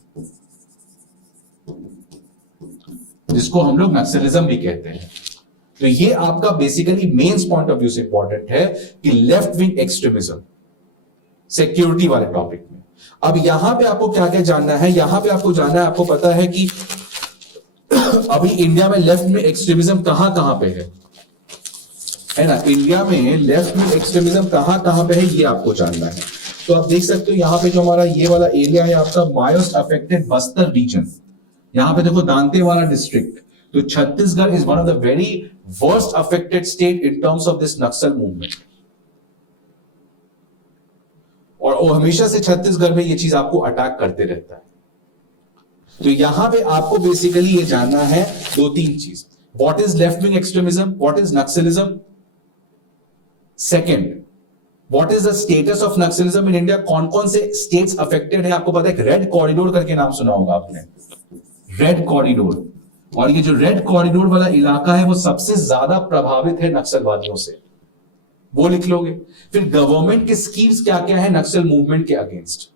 जिसको हम लोग नक्सलिज्म भी कहते हैं। तो ये आपका basically mains point of view से इंपॉर्टेंट है कि लेफ्ट विंग एक्सट्रीमिज्म सिक्योरिटी वाले टॉपिक में। अब यहां पे आपको क्या क्या जानना है? यहां पे आपको जानना है, आपको पता है कि अभी इंडिया में लेफ्ट में एक्सट्रीमिज्म कहां कहां पे है ना? इंडिया में लेफ्ट विंग एक्सट्रीमिज्म कहां कहां पे है ये आपको जानना है। तो आप देख सकते हो यहां पे जो हमारा ये वाला एरिया है आपका मायोस्ट अफेक्टेड बस्तर रीजन, यहां पे देखो दांतेवाड़ा डिस्ट्रिक्ट। तो Chhattisgarh is one of the very worst affected state in terms of this Naxal movement. और वो हमेशा से छत्तीसगढ़ में ये चीज आपको अटैक करते रहता है। तो यहां पे आपको बेसिकली ये जानना है 2-3 चीज। What is left wing extremism, what is Naxalism, second what is the status of Naxalism in India, कौन कौन से स्टेट्स अफेक्टेड है। आपको पता है रेड कॉरिडोर करके नाम सुना होगा आपने, रेड कॉरिडोर। और ये जो रेड कॉरिडोर वाला इलाका है वो सबसे ज्यादा प्रभावित है नक्सलवादियों से, वो लिख लोगे। फिर गवर्नमेंट के स्कीम्स क्या क्या है नक्सल मूवमेंट के अगेंस्ट,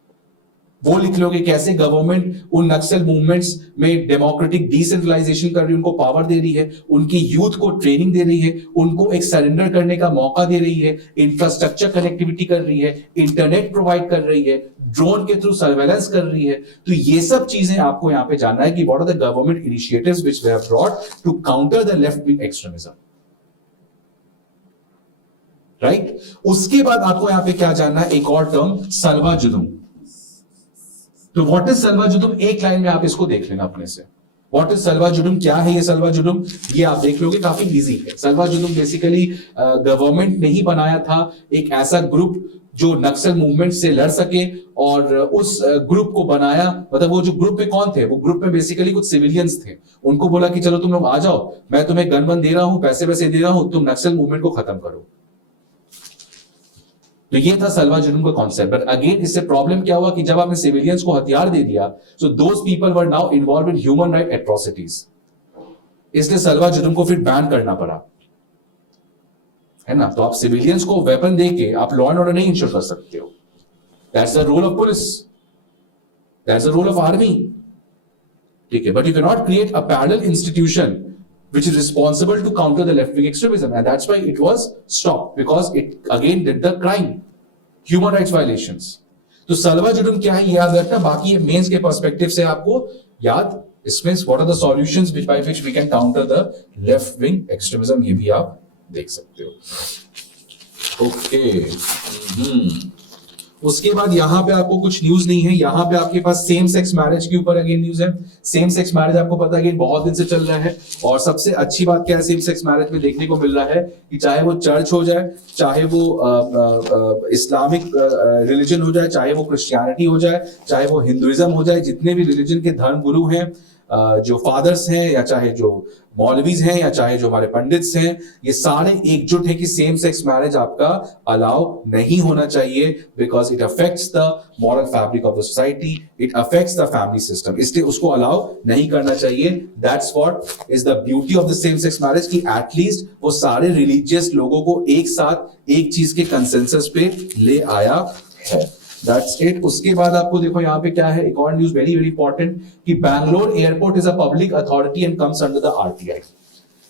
वो लिख लोगे। कैसे गवर्नमेंट उन नक्सल मूवमेंट्स में डेमोक्रेटिक डिसेंट्रलाइजेशन कर रही है, उनको पावर दे रही है, उनकी यूथ को ट्रेनिंग दे रही है, उनको एक सरेंडर करने का मौका दे रही है, इंफ्रास्ट्रक्चर कनेक्टिविटी कर रही है, इंटरनेट प्रोवाइड कर रही है, ड्रोन के थ्रू सर्वेलेंस कर रही है। तो ये सब चीजें आपको यहां पे जानना है कि what are the government initiatives which they have brought to counter the left wing extremism, right. उसके बाद आपको यहां पे क्या जानना है, एक और टर्म सलवा जुलूम। तो व्हाट इज सलवा जुलूम, एक लाइन में आप इसको देख लेना अपने से। व्हाट इज सलवा जुडुम, क्या है ये सलवा जुडुम? ये आप देख लोगे, काफी इजी है। सलवा जुडुम बेसिकली गवर्नमेंट ने ही बनाया था एक ऐसा ग्रुप जो नक्सल मूवमेंट से लड़ सके, और उस ग्रुप को बनाया, मतलब वो जो ग्रुप में कौन थे, वो ग्रुप में बेसिकली कुछ सिविलियंस थे। उनको बोला कि चलो तुम लोग आ जाओ, मैं तुम्हें गन वन दे रहा हूं, पैसे वैसे दे रहा हूं, तुम नक्सल मूवमेंट को खत्म करो। तो ये था सलवा जुडुम का कॉन्सेप्ट। बट अगेन इससे प्रॉब्लम क्या हुआ कि जब आपने सिविलियंस को हथियार दे दिया, so those people were now involve in human right atrocities, इसलिए सलवा जुडुम को फिर बैन करना पड़ा, है ना। तो आप सिविलियंस को वेपन देके आप लॉ एंड ऑर्डर नहीं इंश्योर कर सकते हो। That's the role of police, that's the role of army, ठीक है। But you can not create a parallel institution which is responsible to counter the left-wing extremism, and that's why it was stopped, because it again did the crime, human rights violations. तो सलवा जुडुम क्या है ये याद रखना, बाकी ये मेंस के पर्सपेक्टिव से आपको याद, इसमें what are the solutions by which we can counter the left-wing extremism, ये भी आप देख सकते हो। ओके, उसके बाद यहां पे आपको कुछ न्यूज नहीं है, यहां पे आपके पास सेम सेक्स मैरिज के ऊपर अगेन न्यूज है। सेम सेक्स मैरिज आपको पता है कि बहुत दिन से चल रहा है, और सबसे अच्छी बात क्या है सेम सेक्स मैरिज में देखने को मिल रहा है कि चाहे वो चर्च हो जाए, चाहे वो इस्लामिक रिलीजन हो जाए, चाहे वो क्रिश्चियनिटी हो जाए, चाहे वो हिंदुइज्म हो जाए, जितने भी रिलीजन के धर्म गुरु हैं, जो फादर्स हैं, या चाहे जो मौलवीज हैं, या चाहे जो हमारे पंडित्स हैं, ये सारे एकजुट हैं कि सेम सेक्स मैरिज आपका अलाउ नहीं होना चाहिए, because it affects the moral fabric of the society, it affects the family system, इसलिए उसको अलाउ नहीं करना चाहिए। That's what is the beauty of the same sex marriage, कि एटलीस्ट वो सारे रिलीजियस लोगों को एक साथ एक चीज के कंसेंसस पे ले आया है। That's it. उसके बाद आपको देखो यहाँ पे क्या है, एक और न्यूज वेरी वेरी इंपॉर्टेंट, कि Bangalore airport is a public authority and comes under the RTI.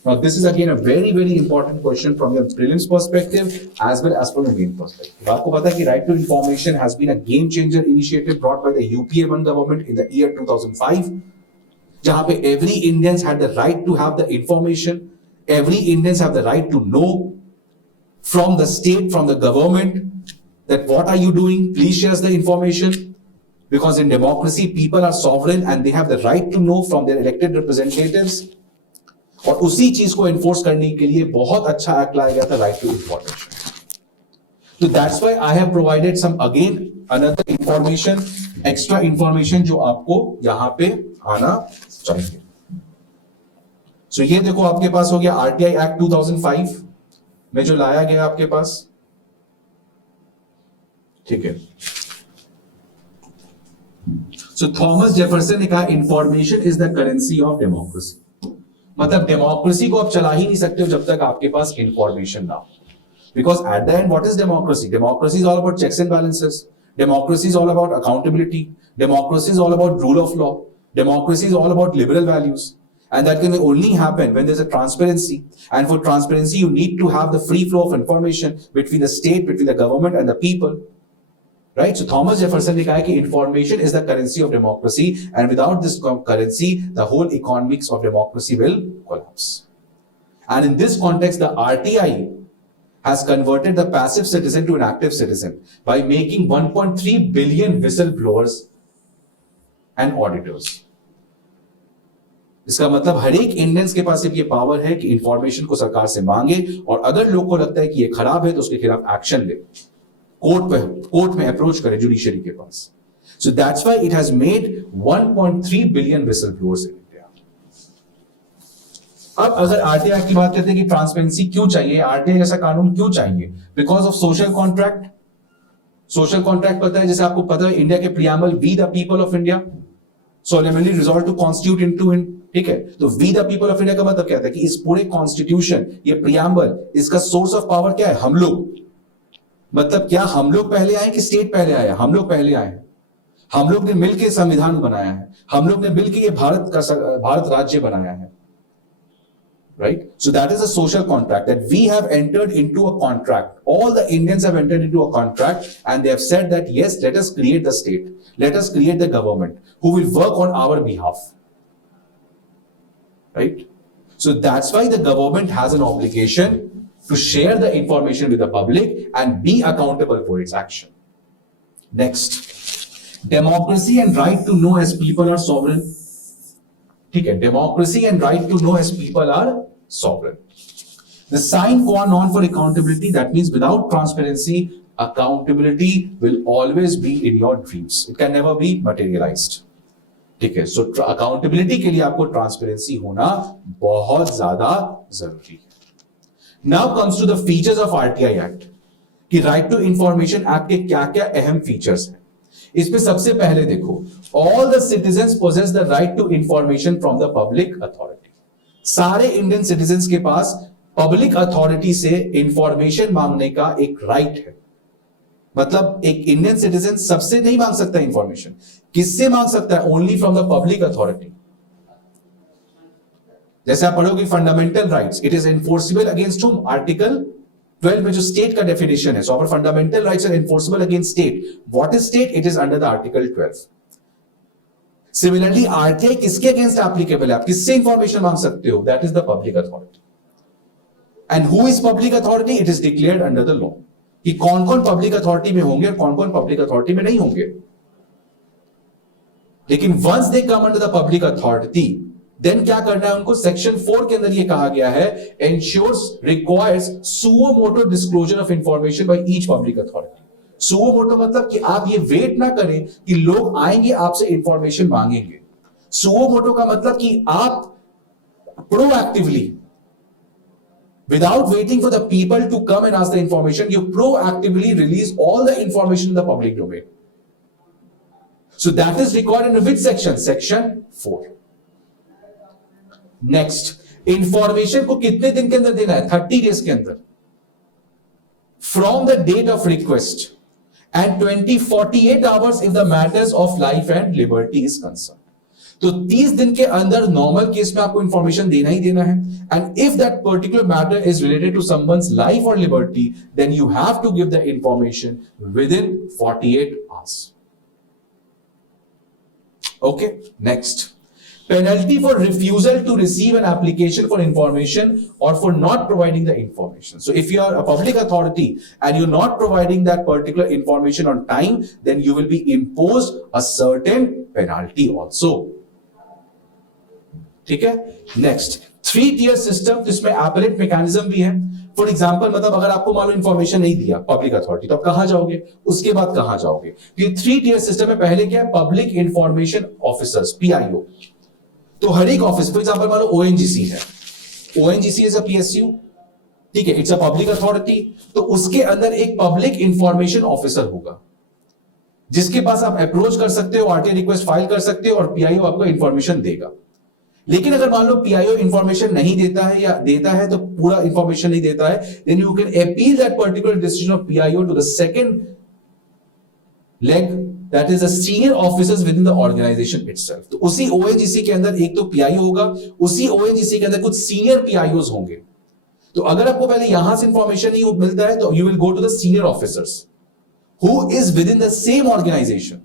Now this is again a very very important question from your prelims perspective as well as from your main perspective. आपको पता है कि right to information has been a game changer initiative brought by the UPA-1 government in the year 2005, जहां पे every Indians had the right to have the information, every Indians have the right to know from the state, from the government, that what are you doing, please share the information, because in democracy people are sovereign and they have the right to know from their elected representatives, और उसी चीज को एनफोर्स करने के लिए बहुत अच्छा एक्ट लाया गया था, राइट टू इंफॉर्मेशन। तो that's why I have provided some again another information, extra information जो आपको यहां पे आना चाहिए। सो ये देखो आपके पास हो गया आरटीआई एक्ट 2005 में जो लाया गया आपके पास, ठीक है। सो थॉमस जेफरसन ने कहा information is the currency of democracy, मतलब डेमोक्रेसी को आप चला ही नहीं सकते हो जब तक आपके पास इंफॉर्मेशन ना हो, because at the end what is democracy? Democracy is all about checks and balances, democracy is all about accountability, democracy is all about rule of law, democracy is all about liberal values, and that can only happen when there's a transparency, and for transparency you need to have the free flow of information between the state, between the government and the people, right? So Thomas Jefferson ne kaha ki information is the currency of democracy, and without this currency the whole economics of democracy will collapse. And in this context the RTI has converted the passive citizen to an active citizen by making 1.3 billion whistleblowers and auditors. इसका मतलब हर एक इंडियंस के पास ये पावर है कि इंफॉर्मेशन को सरकार से मांगे, और अगर लोग को लगता है कि ये खराब है तो उसके खिलाफ एक्शन ले, कोर्ट में अप्रोच करे जुडिशरी के पास। So that's why it has made 1.3 billion whistle blowers in India. अब अगर आरटीआई की बात करते हैं कि ट्रांसपेरेंसी क्यों चाहिए, आरटीआई जैसा कानून क्यों चाहिए? Because of social contract. Social contract पता है, जैसे आपको पता है इंडिया के preamble, we the people of India solemnly resolved to constitute into him, ठीक है। तो we the people of India का मतलब क्या था कि इस पूरे कॉन्स्टिट्यूशन, ये प्रियम्बल, इसका सोर्स ऑफ पावर क्या है? हम लोग। मतलब क्या हम लोग पहले आए कि स्टेट पहले आया? हम लोग पहले आए हैं। हम लोग ने मिलकर संविधान बनाया है, हम लोग ने मिलकर ये भारत राज्य बनाया है, right? So that is a social contract that we have entered into a contract. All the Indians have entered into a contract, and they have said that yes, let us create the state, let us create the government who will work on our behalf, right? So that's why the government has an obligation to share the information with the public and be accountable for its action. Next, democracy and right to know as people are sovereign. ठीक है, democracy and right to know as people are sovereign. The sine qua non for accountability, that means without transparency, accountability will always be in your dreams. It can never be materialized. ठीक है, so accountability के लिए आपको transparency होना बहुत ज्यादा जरूरी है. Now comes to the features of RTI Act. कि right to information act के क्या क्या अहम features हैं. इसमें सबसे पहले देखो, all the citizens possess the right to information from the public authority. सारे इंडियन सिटीजन्स के पास पब्लिक अथॉरिटी से इंफॉर्मेशन मांगने का एक राइट है. मतलब एक इंडियन सिटीजन सबसे नहीं मांग सकता इंफॉर्मेशन. किससे मांग सकता है? Only from the public authority. जैसे आप पढ़ोगे fundamental rights, it is enforceable against whom? Article 12 में जो स्टेट का डेफिनेशन है. So our fundamental rights are enforceable against state. What is state? It is under the article 12. Similarly RTI किसके अगेंस्ट एप्लीकेबल है? आप किससे इंफॉर्मेशन मांग सकते हो? That is the public authority. And who is public authority? It is declared under the law कि कौन कौन पब्लिक अथॉरिटी में होंगे और कौन कौन पब्लिक अथॉरिटी में नहीं होंगे. लेकिन once they come under the public authority, then क्या करना है उनको? सेक्शन 4 के अंदर ये कहा गया है, ensures requires suo motu disclosure of information by each public authority. Suo motu मतलब कि आप ये वेट ना करें कि लोग आएंगे आपसे इंफॉर्मेशन मांगेंगे. सुओ मोटो का मतलब कि आप proactively, without waiting for the people to come and ask the information, you proactively release all the information in the public domain. So that is required in which section? Section 4. Next, information को कितने दिन के अंदर देना है? 30 days के अंदर. From the date of request and 48 hours if the matters of life and liberty is concerned. तो 30 दिन के अंदर नॉर्मल केस में आपको इंफॉर्मेशन देना ही देना है. And if that particular matter is related to someone's life और liberty, then you have to give the information within 48 hours. Okay, next, penalty for refusal to receive an application for information और for not providing the information. So if you are a public authority and you not providing that particular information on time, then you will be imposed a certain penalty also. ठीक है, नेक्स्ट, 3 tier सिस्टम जिसमें एपेलेट मैकेनिज्म भी है. फॉर एग्जांपल, मतलब अगर आपको मालूम इंफॉर्मेशन नहीं दिया पब्लिक अथॉरिटी, तो आप कहां जाओगे? उसके बाद कहां जाओगे? ये 3 tier सिस्टम में पहले क्या है? Public information officers, PIO. तो हर एक ऑफिस, फॉर एग्जांपल मान लो ओएनजीसी है, ओएनजीसी इज अ पीएसयू, ठीक है, इट्स अ पब्लिक अथॉरिटी. तो उसके अंदर एक पब्लिक इंफॉर्मेशन ऑफिसर होगा जिसके पास आप अप्रोच कर सकते हो, आरटीआई रिक्वेस्ट फाइल कर सकते हो और पीआईओ आपको इंफॉर्मेशन देगा. लेकिन अगर मान लो पीआईओ इंफॉर्मेशन नहीं देता है या देता है तो पूरा इंफॉर्मेशन नहीं देता है, then you can appeal that particular decision of PIO to the second leg, that is the senior officers within the organisation itself. तो उसी ओएनजीसी के अंदर एक तो पीआईओ होगा, उसी ओएनजीसी के अंदर कुछ सीनियर पीआईओज होंगे. तो अगर आपको पहले यहां से इंफॉर्मेशन नहीं मिलता है तो you will go to the senior officers who is within the same organisation.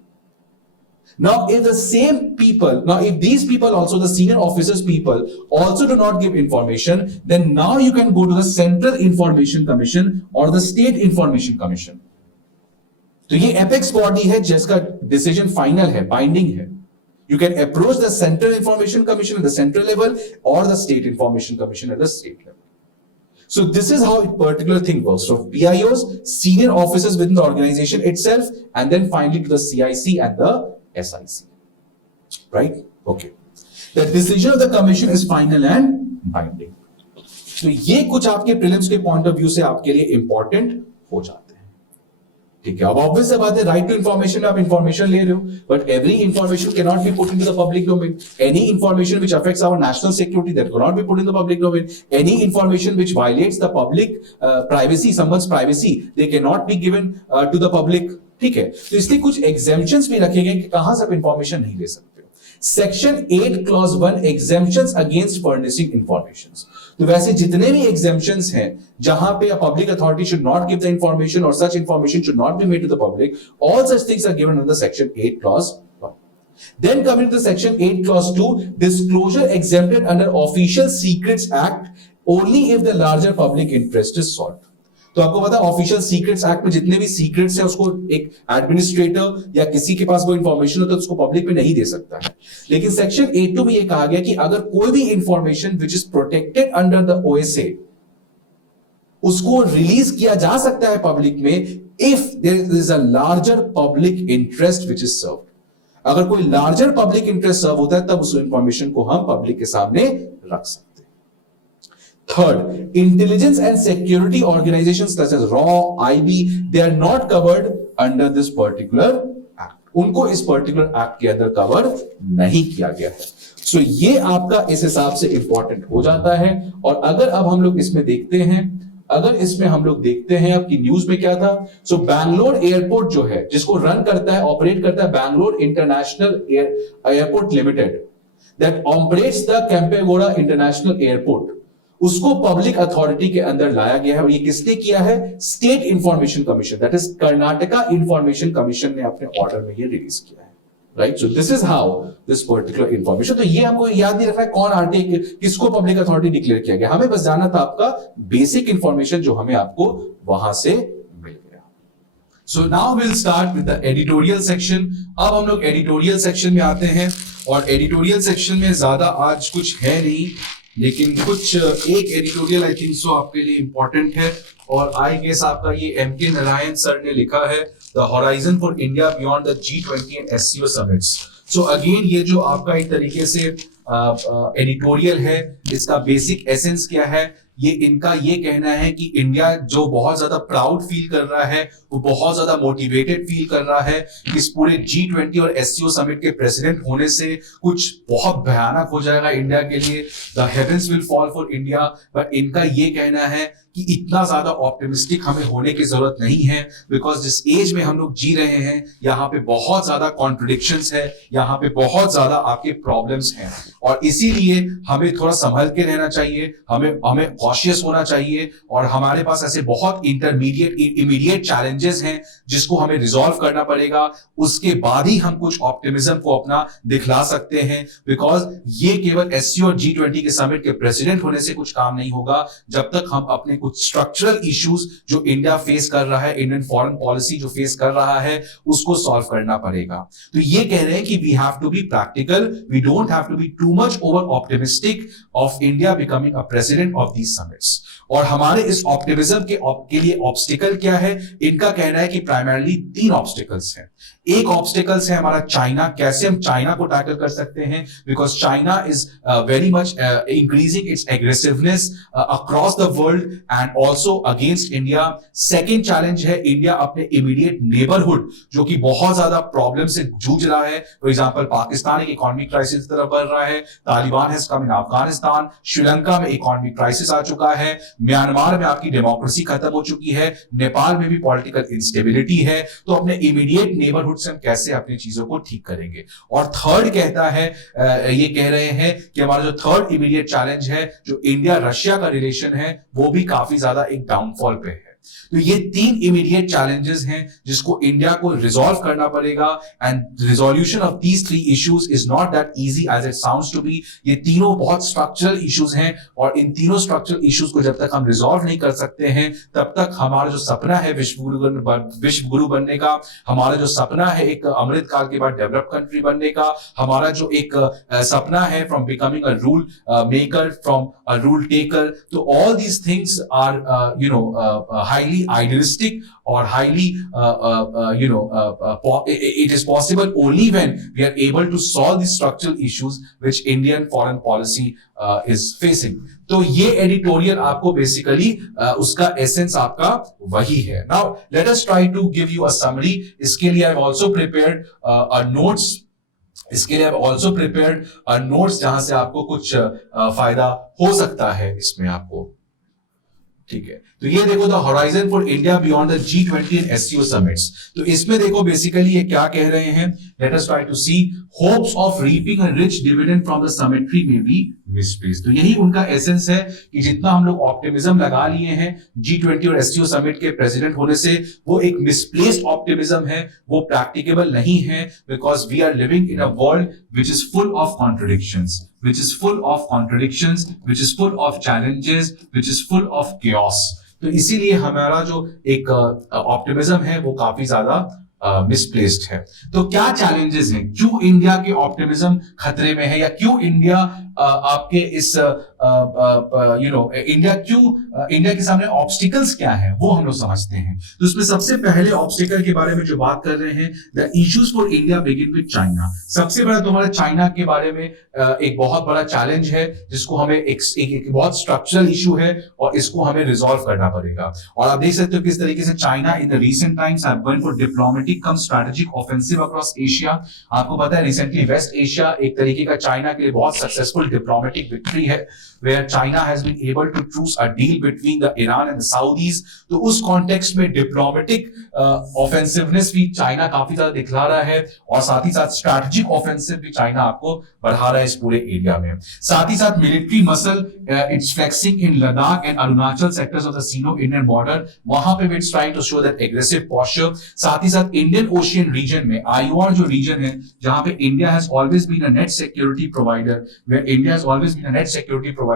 Now, if the same people, now if these people also, the senior officers people also do not give information, then now you can go to the Central Information Commission or the State Information Commission. तो ये apex body है जिसका decision final है, binding है. You can approach the Central Information Commission at the central level or the State Information Commission at the state level. So this is how a particular thing works. So PIOs, senior officers within the organization itself, and then finally to the CIC and the SIC, right? Okay. The decision of the commission is final and binding. तो ये कुछ आपके प्रीलिम्स के पॉइंट ऑफ व्यू से आपके लिए इंपॉर्टेंट हो जाते हैं. ठीक है, अब ऑब्वियस सी बात है, राइट टू इंफॉर्मेशन में आप इंफॉर्मेशन ले रहे हो, but every information can not be put into the public domain. Any information which affects our national security, that can not be put in the public domain. Any information which violates the public privacy, someone's privacy, they can not be given to the public. ठीक है, तो इसलिए कुछ एग्जेम्पशंस भी रखे गए कि कहां से आप इंफॉर्मेशन नहीं ले सकते. Section 8 clause 1 exemptions against furnishing informations. तो वैसे जितने भी एग्जेम्पशंस हैं जहां पे a public authority should not give the information or such information should not be made to the public, all such things are given under section 8 clause 1. Then coming to the section 8 clause 2, disclosure exempted under Official Secrets Act only if the larger public interest is sought. तो आपको पता है ऑफिशियल सीक्रेट्स एक्ट में जितने भी सीक्रेट्स हैं उसको एक एडमिनिस्ट्रेटर या किसी के पास वो इंफॉर्मेशन होता है उसको पब्लिक में नहीं दे सकता है। लेकिन सेक्शन 82 में ये कहा गया कि अगर कोई भी information which is protected under the OSA उसको रिलीज किया जा सकता है पब्लिक में if there is a larger public interest which is served. अगर कोई लार्जर पब्लिक इंटरेस्ट सर्व होता है तब उस इंफॉर्मेशन को हम पब्लिक के सामने रख सकते हैं। Third, intelligence and security organizations such as RAW, IB, they are not covered under this particular act. उनको इस particular act के अंदर कवर नहीं किया गया है। So ये आपका इस हिसाब से इंपॉर्टेंट हो जाता है। और अगर अब हम लोग इसमें देखते हैं, आपकी न्यूज में क्या था, सो बैंगलोर एयरपोर्ट जो है जिसको रन करता है, ऑपरेट करता है Bangalore international airport limited, that operates the Kempegowda international airport, उसको पब्लिक अथॉरिटी के अंदर लाया गया है। और ये किसने किया है? State information commission, that is Karnataka information commission ने अपने ऑर्डर में ये रिलीज किया है। Right, so this is how this particular information. तो ये हमको याद नहीं रखना है कौन आरटीआई किसको पब्लिक अथॉरिटी डिक्लेयर किया गया, हमें बस जाना था आपका बेसिक इंफॉर्मेशन जो हमें आपको वहां से मिल गया। So now will start with the editorial section. अब हम लोग एडिटोरियल सेक्शन में आते हैं और एडिटोरियल सेक्शन में ज्यादा आज कुछ है नहीं, लेकिन कुछ एक एडिटोरियल आई थिंक सो आपके लिए इंपॉर्टेंट है और आई गेस आपका ये एमके नारायण सर ने लिखा है, the horizon for India beyond the G20 and SCO summits. So again ये जो आपका एक तरीके से एडिटोरियल है, इसका बेसिक एसेंस क्या है, ये इनका ये कहना है कि इंडिया जो बहुत ज्यादा प्राउड फील कर रहा है, वो बहुत ज्यादा मोटिवेटेड फील कर रहा है इस पूरे G20 और SCO समिट के प्रेसिडेंट होने से कुछ बहुत भयानक हो जाएगा इंडिया के लिए, the heavens will fall for India. But इनका ये कहना है कि इतना ज्यादा ऑप्टिमिस्टिक हमें होने की जरूरत नहीं है, बिकॉज जिस एज में हम लोग जी रहे हैं यहाँ पे बहुत ज्यादा कॉन्ट्रडिक्शंस है, यहाँ पे बहुत ज्यादा आपके प्रॉब्लम्स हैं और इसीलिए हमें थोड़ा संभल के रहना चाहिए, हमें कॉशियस होना चाहिए और हमारे पास ऐसे बहुत इमीडिएट चैलेंजेस हैं जिसको हमें रिजॉल्व करना पड़ेगा, उसके बाद ही हम कुछ ऑप्टिमिज्म को अपना दिखला सकते हैं। बिकॉज ये केवल SCO और G20 के समिट के प्रेसिडेंट होने से कुछ काम नहीं होगा जब तक हम अपने कुछ स्ट्रक्चरल इश्यूज जो इंडिया फेस कर रहा है, इंडियन फॉरेन पॉलिसी जो फेस कर रहा है, उसको सॉल्व करना पड़ेगा। तो ये कह रहे हैं कि we have to be practical, we don't have to be too much over optimistic of India becoming a president of these summits. और हमारे इस ऑप्टिमिज्म के लिए ऑब्स्टिकल क्या है? इनका कहना है कि प्राइमरली 3 ऑब्स्टिकल्स हैं। एक ऑब्स्टिकल्स है हमारा चाइना, कैसे हम चाइना को टैकल कर सकते हैं, because China is very much increasing its aggressiveness across the world and also against India. Second challenge है इंडिया अपने इमीडिएट नेबरहुड जो कि बहुत ज्यादा प्रॉब्लम से जूझ रहा है, फॉर एग्जांपल पाकिस्तान एक इकोनॉमिक क्राइसिस की तरफ बढ़ रहा है, तालिबान हैज कम इन अफगानिस्तान, श्रीलंका में इकोनॉमिक क्राइसिस आ चुका है, म्यांमार में आपकी डेमोक्रेसी खत्म हो चुकी है, नेपाल में भी पॉलिटिकल इंस्टेबिलिटी है। तो अपने इमीडिएट नेबरहुड से हम कैसे अपनी चीजों को ठीक करेंगे। और थर्ड कहता है, ये कह रहे हैं कि हमारा जो थर्ड इमीडिएट चैलेंज है, जो इंडिया रशिया का रिलेशन है, वो भी काफी ज्यादा एक डाउनफॉल पे है। तो ये 3 इमीडिएट चैलेंजेस हैं जिसको इंडिया को रिजॉल्व करना पड़ेगा and resolution of these 3 issues is not that easy as it sounds to be. ये तीनों बहुत स्ट्रक्चरल इश्यूज हैं और इन तीनों स्ट्रक्चरल इश्यूज को जब तक हम रिजॉल्व नहीं कर सकते हैं तब तक हमारा जो सपना है विश्व गुरु बनने का, हमारा जो सपना है एक अमृत काल के बाद डेवलप्ड कंट्री बनने का, हमारा जो एक सपना है from becoming a rule maker from a rule taker, तो all these things are highly idealistic or highly it is possible only when we are able to solve the structural issues which Indian foreign policy is facing. तो ये एडिटोरियल आपको बेसिकली उसका एसेंस आपका वही है। Now let us try to give you a summary. इसके लिए I've also prepared notes जहां से आपको कुछ फायदा हो सकता है इसमें आपको, ठीक है। तो ये देखो the horizon for India beyond the G20 and SCO summits. तो इसमें देखो बेसिकली ये क्या कह रहे हैं, let us try to see, hopes of reaping a rich dividend from the summitry may be misplaced. तो यही उनका एसेंस है कि जितना हम लोग ऑप्टिमिज्म लगा लिए हैं G20 और SCO समिट के प्रेसिडेंट होने से, वो एक मिसप्लेस्ड ऑप्टिमिज्म है, वो प्रैक्टिकेबल नहीं है, because we are living in a world which is full of contradictions, which is full of challenges, which is full of chaos. तो इसीलिए हमारा जो एक ऑप्टिमिज्म है वो काफी ज्यादा मिसप्लेस्ड है। तो क्या चैलेंजेस हैं, क्यों इंडिया के ऑप्टिमिज्म खतरे में है, या क्यों इंडिया आपके इस इंडिया के सामने ऑब्स्टिकल्स क्या है, वो हम लोग समझते हैं। तो इसमें सबसे पहले ऑब्स्टिकल के बारे में जो बात कर रहे हैं, the issues for India begin with China. सबसे बड़ा तुम्हारा चाइना के बारे में एक बहुत बड़ा चैलेंज है, जिसको हमें एक बहुत स्ट्रक्चरल इशू है और इसको हमें रिजॉल्व करना पड़ेगा। और आप देख सकते हो किस तरीके से China in the recent times have gone for diplomatic come strategic offensive across Asia. आपको पता है रिसेंटली वेस्ट एशिया एक तरीके का चाइना के लिए बहुत सक्सेसफुल डिप्लोमेटिक विक्ट्री है, where China has been able to choose a deal between the Iran and the Saudis। तो उस कॉन्टेक्स्ट में डिप्लोमेटिक ऑफेंसिवनेस भी चाइना काफी ज्यादा दिखला रहा है, और साथ ही साथ स्ट्रैटेजिक ऑफेंसिव भी चाइना आपको बढ़ा रहा है इस पूरे एरिया में। साथ ही साथ military muscle it's flexing in Ladakh and Arunachal sectors of the Sino Indian border, वहां पे it's trying to show that aggressive posture. साथ ही साथ इंडियन ओशियन रीजन में आईओआर जो रीजन है, जहां पे India has always been a net security provider, where India has always been a net security provider,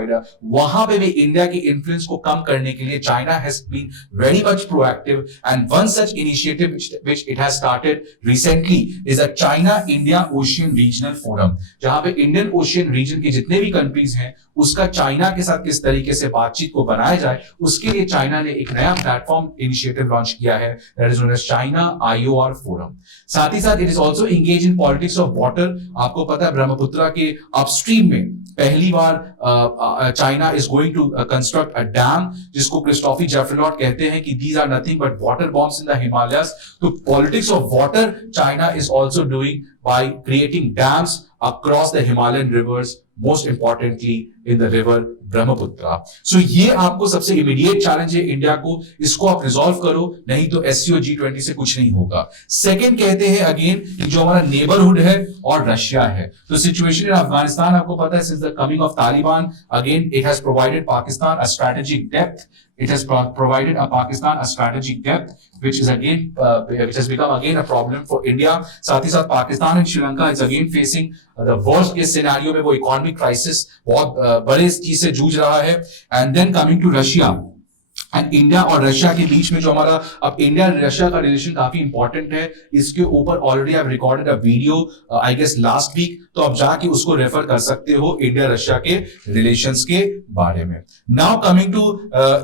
वहां पे भी इंडिया के इन्फ्लुएंस को कम करने के लिए China has been very much proactive. And one such initiative which it has started recently is the China India Ocean regional forum, जहां पे इंडियन ओशियन रीजन के जितने भी कंट्रीज हैं उसका चाइना के साथ किस तरीके से बातचीत को बनाया जाए, उसके लिए चाइना ने एक नया प्लेटफॉर्म इनिशिएटिव लॉन्च किया है, that is known as China IOR forum. साथ ही साथ it is also engage in politics of water. आपको पता है ब्रह्मपुत्र के अपस्ट्रीम में पहली बार China is going to construct a dam, जिसको क्रिस्टोफी जेफरलॉट कहते हैं कि these are nothing but water bombs in the Himalayas. तो politics of water China is also doing by creating dams across the Himalayan rivers, most importantly in the river Brahmaputra। So ये आपको सबसे immediate challenge है इंडिया को, इसको आप resolve करो, नहीं तो SCO G20 से कुछ नहीं होगा। Second कहते हैं again कि जो हमारा neighborhood है और रशिया है, तो situation in अफगानिस्तान आपको पता है since the coming of Taliban, again it has provided Pakistan a strategic depth, it has provided a Pakistan a strategic depth which is again which has become again a problem for India। साथ ही साथ Pakistan and Sri Lanka is again facing the worst case scenario में वो इकोनॉमिक क्राइसिस बहुत बड़े चीज से जूझ रहा है। And then coming to Russia and India और रशिया के बीच में जो हमारा अब इंडिया रशिया का रिलेशन काफी इंपॉर्टेंट है, इसके ऊपर already I have recorded a video I guess last week, तो आप जाके उसको रेफर कर सकते हो इंडिया रशिया के रिलेशंस के बारे में। नाउ कमिंग टू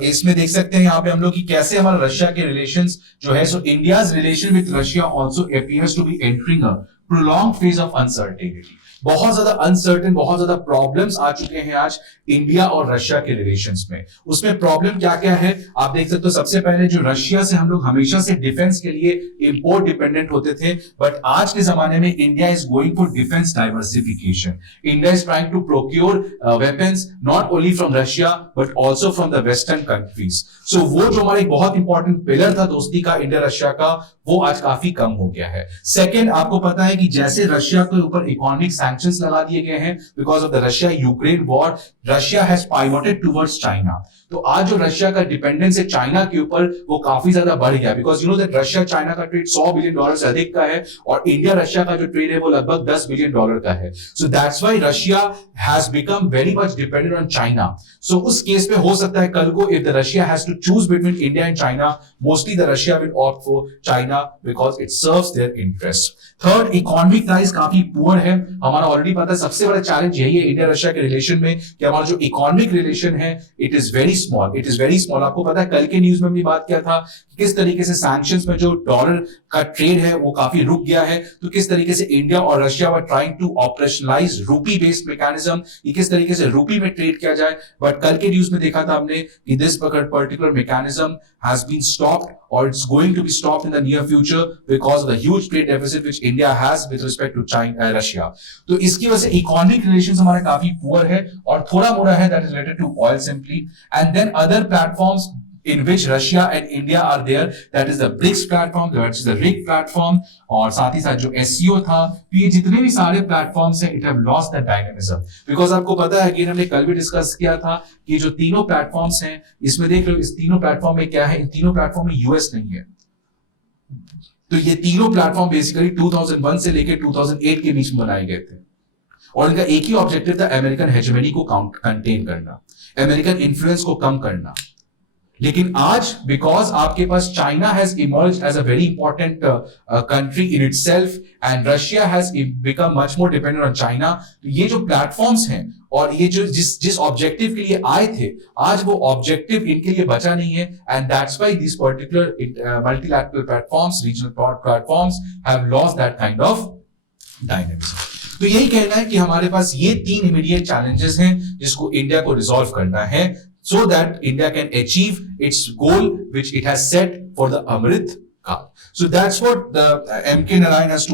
इसमें देख सकते हैं यहाँ पे हम लोग कि कैसे हमारा रशिया के रिलेशंस जो है, so India's relation with Russia also appears to be entering a prolonged phase of uncertainty. बहुत ज्यादा अनसर्टेन, बहुत ज्यादा प्रॉब्लम्स आ चुके हैं आज इंडिया और रशिया के रिलेशंस में। उसमें प्रॉब्लम क्या क्या है आप देख सकते हो। सबसे पहले जो रशिया से हम लोग हमेशा से डिफेंस के लिए इंपोर्ट डिपेंडेंट होते थे, बट आज के जमाने में India is going for defence diversification. India is trying to procure weapons not only from Russia but also from the western countries. So वो जो हमारा एक बहुत इंपॉर्टेंट पिलर था दोस्ती का इंडिया रशिया का, वो आज काफी कम हो गया है। सेकेंड, आपको पता है कि जैसे रशिया के ऊपर इकोनॉमिक सैंक्शंस लगा दिए गए हैं because of the Russia Ukraine war, Russia has pivoted towards China. तो आज जो रशिया का डिपेंडेंस है चाइना के ऊपर वो काफी ज्यादा बढ़ गया, because you know that Russia China का ट्रेड $100 बिलियन से अधिक का है और इंडिया रशिया का जो ट्रेड है वो लगभग $10 बिलियन का है। So that's why Russia has become very much dependent on China. So उस केस में हो सकता है कल को if the Russia has to choose between India and China, mostly the Russia will opt for China because it serves their interest. Third, economic ties काफी पुअर है। हमारा ऑलरेडी पता है सबसे बड़ा चैलेंज यही है इंडिया रशिया के रिलेशन में कि हमारा जो इकोनॉमिक रिलेशन है it is very small, it is very small. आपको पता है कल के न्यूज में भी बात किया था कि किस तरीके से सैंक्शंस में जो डॉलर का ट्रेड है वो काफी रुक गया है, तो किस तरीके से इंडिया और Russia were trying to operationalise rupee based mechanism, किस तरीके से रूपी में ट्रेड किया जाए। बट कल के न्यूज में देखा था हमने कि this particular mechanism has been stopped or it's going to be stopped in the near future because of the huge trade deficit which India has with respect to China, Russia। तो इसकी वजह से इकोनॉमिक रिलेशंस हमारे काफी पुअर है और थोड़ा मोड़ा है that is related to oil simply, and then other platforms in which Russia and India are there, that is the BRICS platform, that is the RIC platform, और साथ ही साथ जो SCO था, तो ये जितने भी सारे प्लेटफॉर्म्स हैं it have lost that dynamism, because आपको पता है कि हमने कल भी डिस्कस किया था कि जो तीनों प्लेटफॉर्म्स हैं इसमें देख लो, इस तीनों प्लेटफॉर्म में क्या है, इन तीनों प्लेटफॉर्म में यूएस नहीं है। तो ये तीनों प्लेटफॉर्म बेसिकली 2001 से लेकर 2008 के बीच में बनाए गए थे और इनका एक ही ऑब्जेक्टिव था अमेरिकन हेजेमनी को कंटेन करना, अमेरिकन इन्फ्लुएंस को कम करना। लेकिन आज बिकॉज आपके पास China has emerge as a very important country in itself and Russia has become much more dependent on China, तो ये जो प्लेटफॉर्म्स हैं और ये जो जिस ऑब्जेक्टिव के लिए आए थे, आज वो ऑब्जेक्टिव इनके लिए बचा नहीं है, and that's why this particular multilateral platforms, regional platforms have lost that kind of dynamism. तो यही कहना है कि हमारे पास ये 3 इमीडिएट चैलेंजेस हैं जिसको इंडिया को रिजॉल्व करना है, so that India can achieve its goal which it has set for the Amrit Kaal. So that's what the MK Narayan has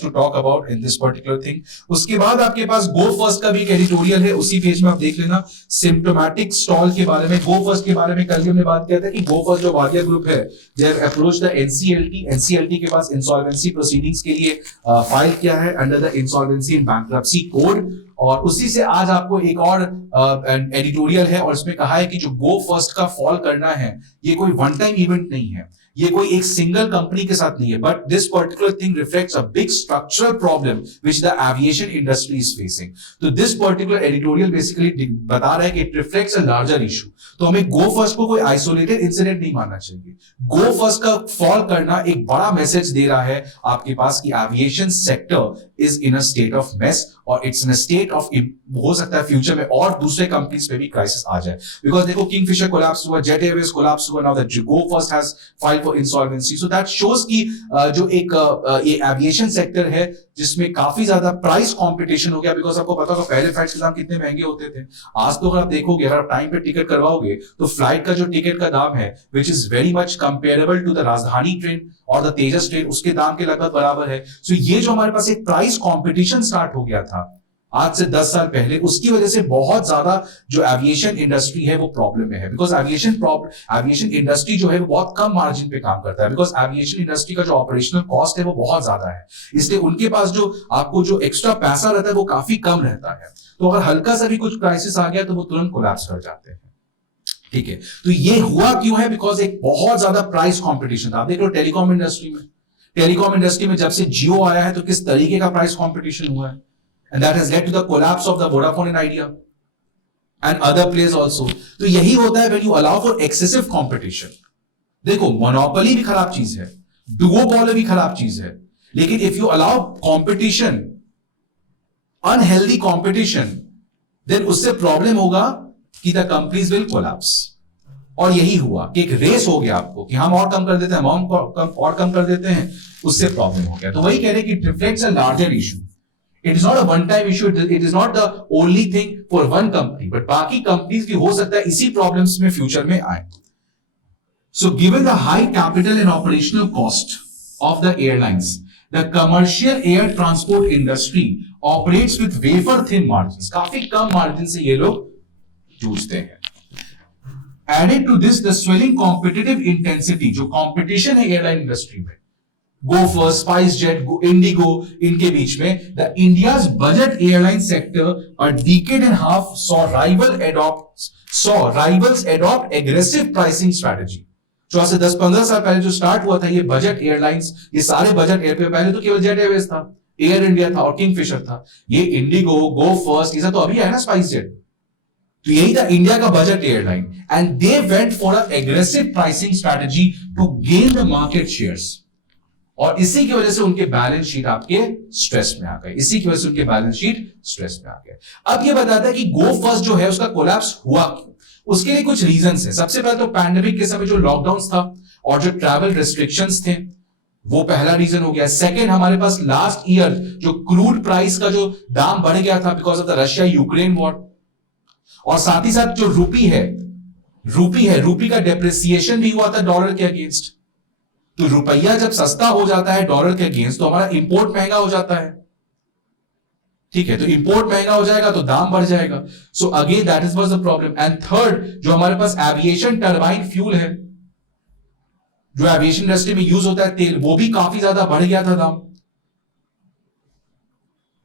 to talk about in this particular thing. उसके बाद आपके पास Go First का भी एक एडिटोरियल है, उसी पेज में आप देख लेना, सिम्टोमेटिक स्टॉल के बारे में, Go First के बारे में कल हमने बात किया था कि Go First जो वाडिया ग्रुप है, they have approached the NCLT के पास इंसॉल्वेंसी प्रोसीडिंग्स के लिए फाइल किया है under the insolvency and bankruptcy code, और उसी से आज आपको एक और एडिटोरियल है और इसमें कहा है कि जो गो फर्स्ट का फॉल करना है ये कोई वन टाइम इवेंट नहीं है, ये कोई एक सिंगल कंपनी के साथ नहीं है, but this particular thing reflects a big structural problem which the aviation industry is facing. तो दिस पर्टिकुलर एडिटोरियल बेसिकली बता रहा है कि it reflects a larger issue. तो हमें गो फर्स्ट को कोई आइसोलेटेड इंसिडेंट नहीं मानना चाहिए। गो फर्स्ट का फॉल करना एक बड़ा मैसेज दे रहा है आपके पास कि aviation sector is in a state of mess, और it's in a state of, हो सकता है फ्यूचर में और दूसरे कंपनीज पे भी क्राइसिस आ जाए, बिकॉज देखो किंगफिशर कोलैप्स हुआ, जेट एयरवेज कोलैप्स हुआ, now that go first has filed for insolvency. So that shows कि जो एक ये एविएशन सेक्टर है जिसमें काफी ज्यादा प्राइस कंपटीशन हो गया, बिकॉज आपको पता होगा पहले फ्लाइट्स के दाम कितने महंगे होते थे। आज तो अगर आप देखोगे, अगर आप टाइम पे टिकट करवाओगे तो फ्लाइट का जो टिकट का दाम है which is very much comparable to the Rajdhani train और द तेजस ट्रेन, उसके दाम के लगभग बराबर है। सो ये जो हमारे पास एक प्राइस कंपटीशन स्टार्ट हो गया था आज से 10 साल पहले, उसकी वजह से बहुत ज्यादा जो एविएशन इंडस्ट्री है वो प्रॉब्लम में है, बिकॉज एविएशन इंडस्ट्री जो है वो बहुत कम मार्जिन पे काम करता है, बिकॉज एविएशन इंडस्ट्री का जो ऑपरेशनल कॉस्ट है वो बहुत ज्यादा है, इसलिए उनके पास जो आपको जो एक्स्ट्रा पैसा रहता है वो काफी कम रहता है। तो अगर हल्का सा भी कुछ क्राइसिस आ गया तो वो तुरंत कोलैप्स कर जाते हैं। ठीक है, तो ये हुआ क्यों है? बिकॉज एक बहुत ज्यादा प्राइस कॉम्पिटिशन था। आप देख लो टेलीकॉम इंडस्ट्री में जब से जियो आया है तो किस तरीके का प्राइस कॉम्पिटिशन हुआ है, and that has led to the collapse of the Vodafone and Idea and other players also. तो यही होता है when you allow for excessive competition. देखो monopoly भी खराब चीज है, duopoly भी खराब चीज है, लेकिन if you allow competition, unhealthy competition, then उससे प्रॉब्लम होगा कि the companies will collapse. और यही हुआ कि एक रेस हो गया आपको कि हम और कम कर देते हैं, हम और कम कर देते हैं, उससे प्रॉब्लम हो गया। तो वही कह रहे हैं कि it reflects a larger issue. It is not a one-time issue. It is not the only thing for one company, but बाकी कंपनीज भी हो सकता है इसी प्रॉब्लम्स में फ्यूचर में आए। So, given the high capital and operational cost of the airlines, the commercial air transport industry operates with wafer-thin margins. काफी कम मार्जिन से ये लोग जूझते हैं। Added to this, the swelling competitive intensity, जो competition है एयरलाइन इंडस्ट्री में, Go First, SpiceJet, Indigo, इनके बीच में, the India's budget airline sector a decade and a half saw rivals adopt aggressive pricing strategy. जो आज से 10-15 साल पहले जो स्टार्ट हुआ था ये बजट एयरलाइंस, ये सारे बजट एयरफेयर, पहले तो केवल जेट एयरवेज था, एयर इंडिया था और किंगफिशर था, ये इंडिगो, गो फर्स्ट, ये सब तो अभी है ना स्पाइसजेट। तो यही था इंडिया का budget airline, and they went for a aggressive pricing strategy to gain the market shares, और इसी की वजह से उनके बैलेंस शीट आपके स्ट्रेस में आ गए, इसी की वजह से उनके बैलेंस शीट स्ट्रेस में आ गए। अब ये बताता है कि गो फर्स्ट जो है उसका कोलैप्स हुआ क्यों, उसके लिए कुछ रीजंस है। सबसे पहले तो पैंडेमिक के समय जो लॉकडाउन था और जो ट्रैवल रिस्ट्रिक्शंस थे, वो पहला रीजन हो गया। सेकंड, हमारे पास लास्ट ईयर जो क्रूड प्राइस का जो दाम बढ़ गया था because of the Russia Ukraine war, और साथ ही साथ जो रूपी का डेप्रिसिएशन भी हुआ था डॉलर के अगेंस्ट। तो रुपया जब सस्ता हो जाता है डॉलर के अगेंस्ट तो हमारा इंपोर्ट महंगा हो जाता है। ठीक है, तो इंपोर्ट महंगा हो जाएगा तो दाम बढ़ जाएगा। So again that is was the problem. And third, जो हमारे पास एविएशन टरबाइन फ्यूल है, जो एविएशन इंडस्ट्री में यूज होता है तेल, वो भी काफी ज्यादा बढ़ गया था दाम।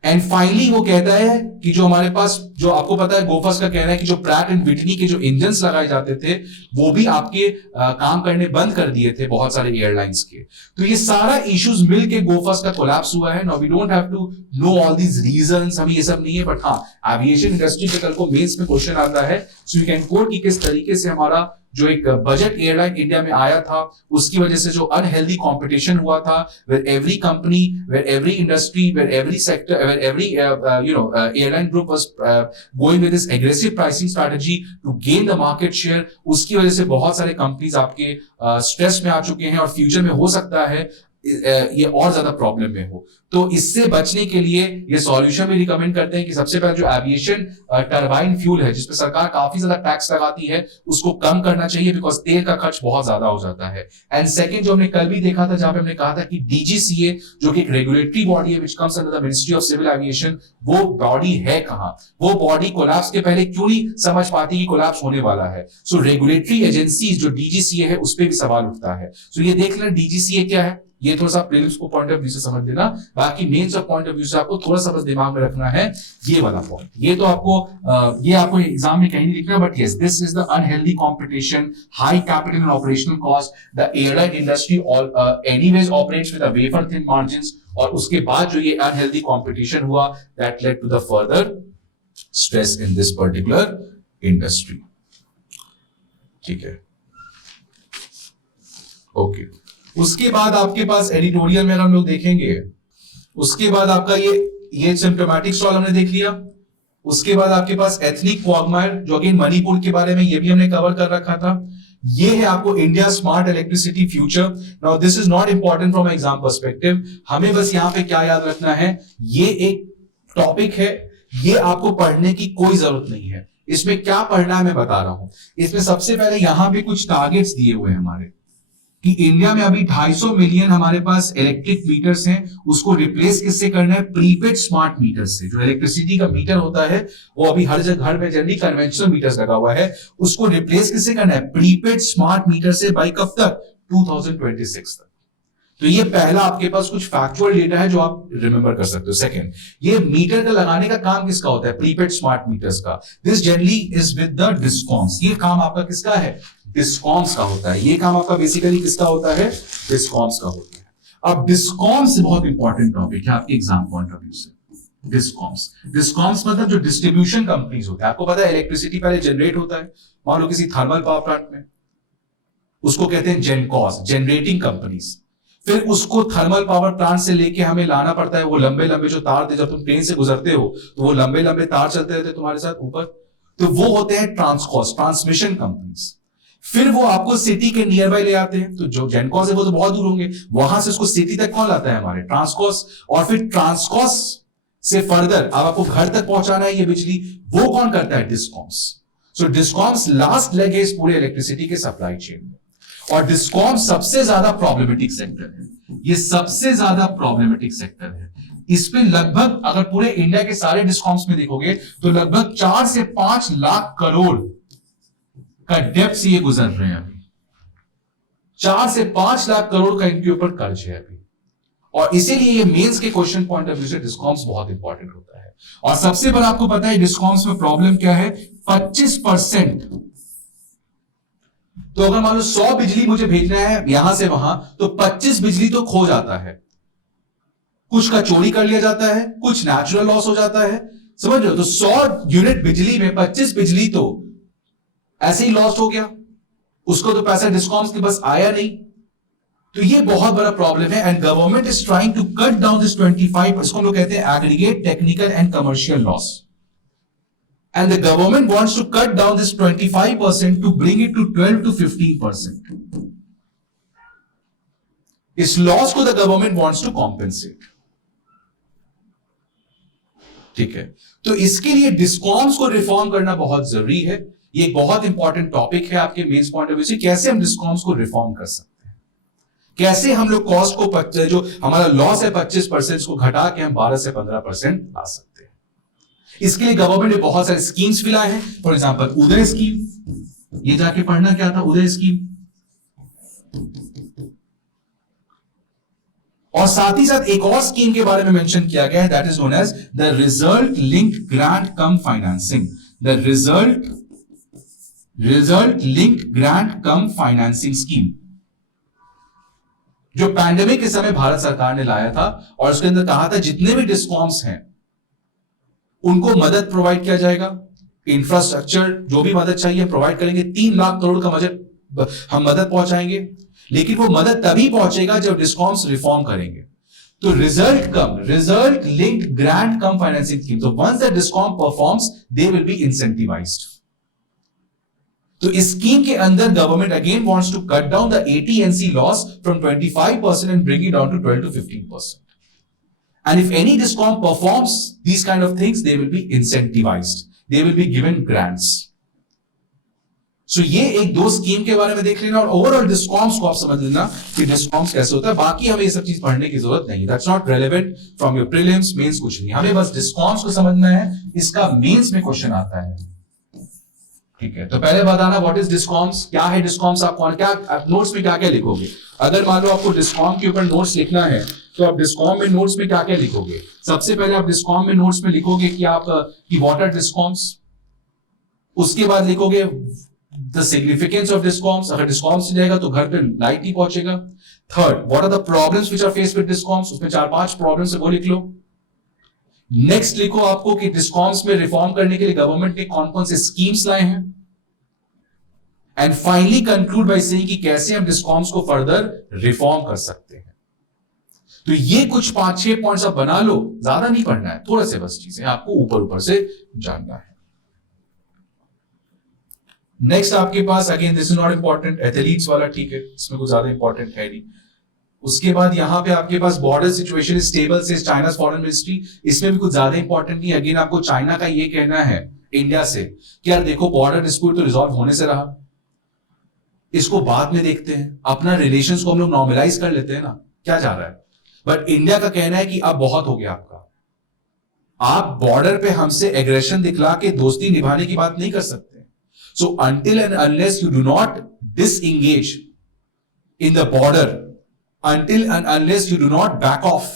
एंड फाइनली वो कहता है कि जो हमारे पास जो आपको पता है गोफर्स का कहना है कि जो प्रैट एंड विटनी के जो इंजन्स लगाए जाते थे वो भी आपके काम करने बंद कर दिए थे बहुत सारे एयरलाइंस के। तो ये सारा इश्यूज मिलके गोफर्स का कोलैप्स हुआ है। Now we don't have to know all these reasons, हमें ये सब नहीं है, बट हाँ एविएशन इंडस्ट्री के कल को मेंस में क्वेश्चन आता है, सो यू कैन कोट कि किस तरीके से हमारा जो एक बजट एयरलाइन इंडिया में आया था उसकी वजह से जो अनहेल्दी कंपटीशन हुआ था, where every company, where every industry, where every sector, where every airline group was going with this aggressive pricing strategy to gain the market share, उसकी वजह से बहुत सारे कंपनीज आपके स्ट्रेस में आ चुके हैं और फ्यूचर में हो सकता है ये और ज्यादा प्रॉब्लम में हो। तो इससे बचने के लिए ये सॉल्यूशन भी रिकमेंड करते हैं कि सबसे पहले जो एविएशन टरबाइन फ्यूल है जिसपे सरकार काफी ज्यादा टैक्स लगाती है उसको कम करना चाहिए, बिकॉज तेल का खर्च बहुत ज्यादा हो जाता है। एंड सेकंड जो हमने कल भी देखा था, जहां पे हमने कहा था कि डीजीसीए जो कि एक रेगुलेटरी बॉडी है which comes under the ministry of civil aviation, वो बॉडी है कहां, वो बॉडी कोलैप्स के पहले क्यों नहीं समझ पाती कि कोलैप्स होने वाला है। सो रेगुलेटरी एजेंसीज जो डीजीसीए है उस पर भी सवाल उठता है। सो ये देख लेना डीजीसीए क्या है, ये थोड़ा सा प्रीलिम्स को पॉइंट ऑफ व्यू से समझ लेना, बाकी mains of point of view से आपको थोड़ा सा बस दिमाग में रखना है ये वाला पॉइंट। ये तो आपको एग्जाम में कहीं नहीं लिखना, but yes this is the unhealthy competition, high capital and operational cost, the airline industry anyways operates with a wafer thin margins, और उसके बाद जो ये अनहेल्दी कंपटीशन हुआ that led to the further stress in this particular industry. ठीक है, ओके। उसके बाद आपके पास एडिटोरियल में हम लोग देखेंगे, उसके बाद आपका ये सिम्प्टोमेटिक स्टॉल हमने देख लिया। उसके बाद आपके पास एथनिक क्वागमायर जो कि मणिपुर के बारे में ये भी हमने कवर कर रखा था। ये है आपको India smart electricity future. Now this is not important from exam perspective, हमें बस यहां पे क्या याद रखना है, ये एक टॉपिक है, ये आपको पढ़ने की कोई जरूरत नहीं है। इसमें क्या पढ़ना है मैं बता रहा हूं। इसमें सबसे पहले यहां पे कुछ टारगेट्स दिए हुए हैं हमारे कि इंडिया में अभी 250 मिलियन हमारे पास इलेक्ट्रिक मीटर्स हैं, उसको रिप्लेस किससे करना है, प्रीपेड स्मार्ट मीटर से। जो इलेक्ट्रिसिटी का मीटर होता है वो अभी हर जगह घर में जनरली कन्वेंशनल मीटर्स लगा हुआ है, उसको रिप्लेस किससे करना है, प्रीपेड स्मार्ट मीटर से। बाय कब तक, 2026 तक। तो ये पहला आपके पास कुछ फैक्चुअल डेटा है जो आप रिमेंबर कर सकते हो। सेकंड, ये मीटर का लगाने का काम किसका होता है, प्रीपेड स्मार्ट मीटर्स का। This generally is with the discoms. ये काम आपका किसका है, डिस्कॉम्स का होता है। ये काम आपका बेसिकली किसका होता है, डिस्कॉम्स का होता है। अब डिस्कॉम्स बहुत इंपॉर्टेंट टॉपिक है आपके एग्जाम पॉइंट ऑफ व्यू से। डिस्कॉम्स मतलब जो डिस्ट्रीब्यूशन कंपनीज होते हैं। आपको पता है इलेक्ट्रिसिटी पहले जनरेट होता है, मान लो किसी थर्मल पावर प्लांट में, उसको कहते हैं जेनकॉस, जनरेटिंग कंपनीज। फिर उसको थर्मल पावर प्लांट से लेके हमें लाना पड़ता है, वो लंबे लंबे जो तार थे, जब तुम ट्रेन से गुजरते हो तो वो लंबे लंबे तार चलते रहते तुम्हारे साथ ऊपर, तो वो होते हैं ट्रांसकॉस, ट्रांसमिशन कंपनीज। फिर वो आपको सिटी के नियर बाय ले आते हैं, तो जो जेनकॉस है वो तो बहुत दूर होंगे, वहां से उसको सिटी तक कौन लाता है, हमारे ट्रांसकॉस। और फिर ट्रांसकॉस से फर्दर अब आपको घर तक पहुंचाना है ये बिजली, वो कौन करता है, डिस्कॉम्स। सो डिस्कॉम्स लास्ट लेग है इस पूरे इलेक्ट्रिसिटी के सप्लाई चेन में। और डिस्कॉम सबसे ज्यादा प्रॉब्लमेटिक सेक्टर है, ये सबसे ज्यादा प्रॉब्लमेटिक सेक्टर है। इस पे लगभग अगर पूरे इंडिया के सारे डिस्कॉम्स में देखोगे तो लगभग 4 से 5 लाख करोड़ का डेब्ट से ये गुजर रहे हैं अभी। 4 से 5 लाख करोड़ का इनके ऊपर कर्ज है अभी। और इसीलिए ये मेंस के क्वेश्चन पॉइंट ऑफ व्यू से डिस्कॉम्स बहुत इंपॉर्टेंट होता है। और सबसे बड़ा आपको पता है डिस्कॉम्स में प्रॉब्लम क्या है, 25%। तो अगर मान लो 100 बिजली मुझे भेजना है यहां से वहां, तो 25 बिजली तो खो जाता है। कुछ का चोरी कर लिया जाता है, कुछ नेचुरल लॉस हो जाता है, समझ रहे हो। तो 100 यूनिट बिजली में 25 बिजली तो ऐसे ही लॉस्ट हो गया, उसको तो पैसा डिस्कॉम्स के बस आया नहीं। तो ये बहुत बड़ा प्रॉब्लम है and government is trying to cut down this 25, इसको हम लोग कहते हैं aggregate technical and commercial loss. And the government wants to cut down this 25% to bring it to 12 to 15%. इस लॉस को the government wants to compensate. ठीक है, तो इसके लिए डिस्कॉम्स को रिफॉर्म करना बहुत जरूरी है। ये एक बहुत इंपॉर्टेंट टॉपिक है आपके मेंस पॉइंट ऑफ व्यू से, कैसे हम डिस्कॉम्स को रिफॉर्म कर सकते हैं, कैसे हम लोग कॉस्ट को जो हमारा लॉस है 25% को घटा के हम 12 से 15% ला सकते हैं। इसके लिए गवर्नमेंट ने बहुत सारे स्कीम्स भी लाए हैं। फॉर एग्जांपल उदय स्कीम, ये जाके पढ़ना क्या था, उदय स्कीम। और साथ ही साथ एक और स्कीम के बारे में मेंशन किया गया है, that is known as the result linked grant cum financing, the result linked grant cum financing scheme, जो पैंडेमिक के समय भारत सरकार ने लाया था और उसके अंदर कहा था जितने भी डिस्कॉम्स हैं उनको मदद प्रोवाइड किया जाएगा, इंफ्रास्ट्रक्चर जो भी मदद चाहिए प्रोवाइड करेंगे, 3 लाख करोड़ का हम मदद पहुंचाएंगे, लेकिन वो मदद तभी पहुंचेगा जब डिस्कॉम्स रिफॉर्म करेंगे। तो result linked grant cum financing scheme, तो once the discom performs they will be incentivised. तो इस स्कीम के अंदर government again wants to cut down the AT&C loss from 25% and bring it down to 12 to 15%. And if any discom performs these kind of things, they will be incentivized. They will be given grants. So ये एक दो स्कीम के बारे में देख लेना और ओवरऑल डिस्कॉम्स को आप समझ लेना कि डिस्कॉम्स कैसे होता है। बाकी हमें ये सब चीज पढ़ने की जरूरत नहीं, that's not relevant from your prelims mains, कुछ नहीं, हमें बस डिस्कॉम्स को समझना है, इसका मेंस में क्वेश्चन आता है। ठीक है, तो पहले बताना व्हाट इज डिस्कॉम्स, क्या है डिस्कॉम्स, आप क्या नोट्स में क्या क्या लिखोगे। अगर मान लो आपको डिस्कॉम के ऊपर नोट्स लिखना है तो आप डिस्कॉम में नोट्स में क्या क्या लिखोगे। सबसे पहले आप डिस्कॉम में नोट्स में लिखोगे कि आप कि व्हाट आर डिस्कॉम्स, उसके बाद लिखोगे द सिग्निफिकेंस ऑफ डिस्कॉम्स, अगर डिस्कॉम्स जाएगा तो घर पे लाइट नहीं पहुंचेगा। Third, what are the problems which are faced with discoms, उसमें 4-5 प्रॉब्लम्स है वो लिख लो। नेक्स्ट लिखो आपको कि डिस्कॉम्स में रिफॉर्म करने के लिए गवर्नमेंट ने कौन कौन से स्कीम्स लाए हैं। And finally conclude by saying कि कैसे हम डिस्कॉम्स को फर्दर रिफॉर्म कर सकते हैं। तो ये कुछ 5-6 पॉइंट्स आप बना लो, ज्यादा नहीं पढ़ना है, थोड़ा से बस चीजें आपको ऊपर ऊपर से जानना है। नेक्स्ट आपके पास again this is not important, athletes वाला ठीक है, इसमें कुछ ज्यादा इंपॉर्टेंट है नहीं। उसके बाद यहां पे आपके पास बॉर्डर सिचुएशन स्टेबल से चाइना's फॉरेन मिनिस्ट्री, इसमें भी कुछ ज्यादा इंपॉर्टेंट नहीं। अगेन आपको चाइना का ये कहना है इंडिया से कि यार देखो बॉर्डर डिस्प्यूट तो रिजॉल्व होने से रहा, इसको बाद में देखते हैं, अपना रिलेशंस को हम लोग नॉर्मलाइज कर लेते हैं ना, क्या जा रहा है। बट इंडिया का कहना है कि अब बहुत हो गया आपका, आप बॉर्डर पे हमसे एग्रेशन दिखला के दोस्ती निभाने की बात नहीं कर सकते। So until and unless you do not disengage in the border, until and unless you do not back off,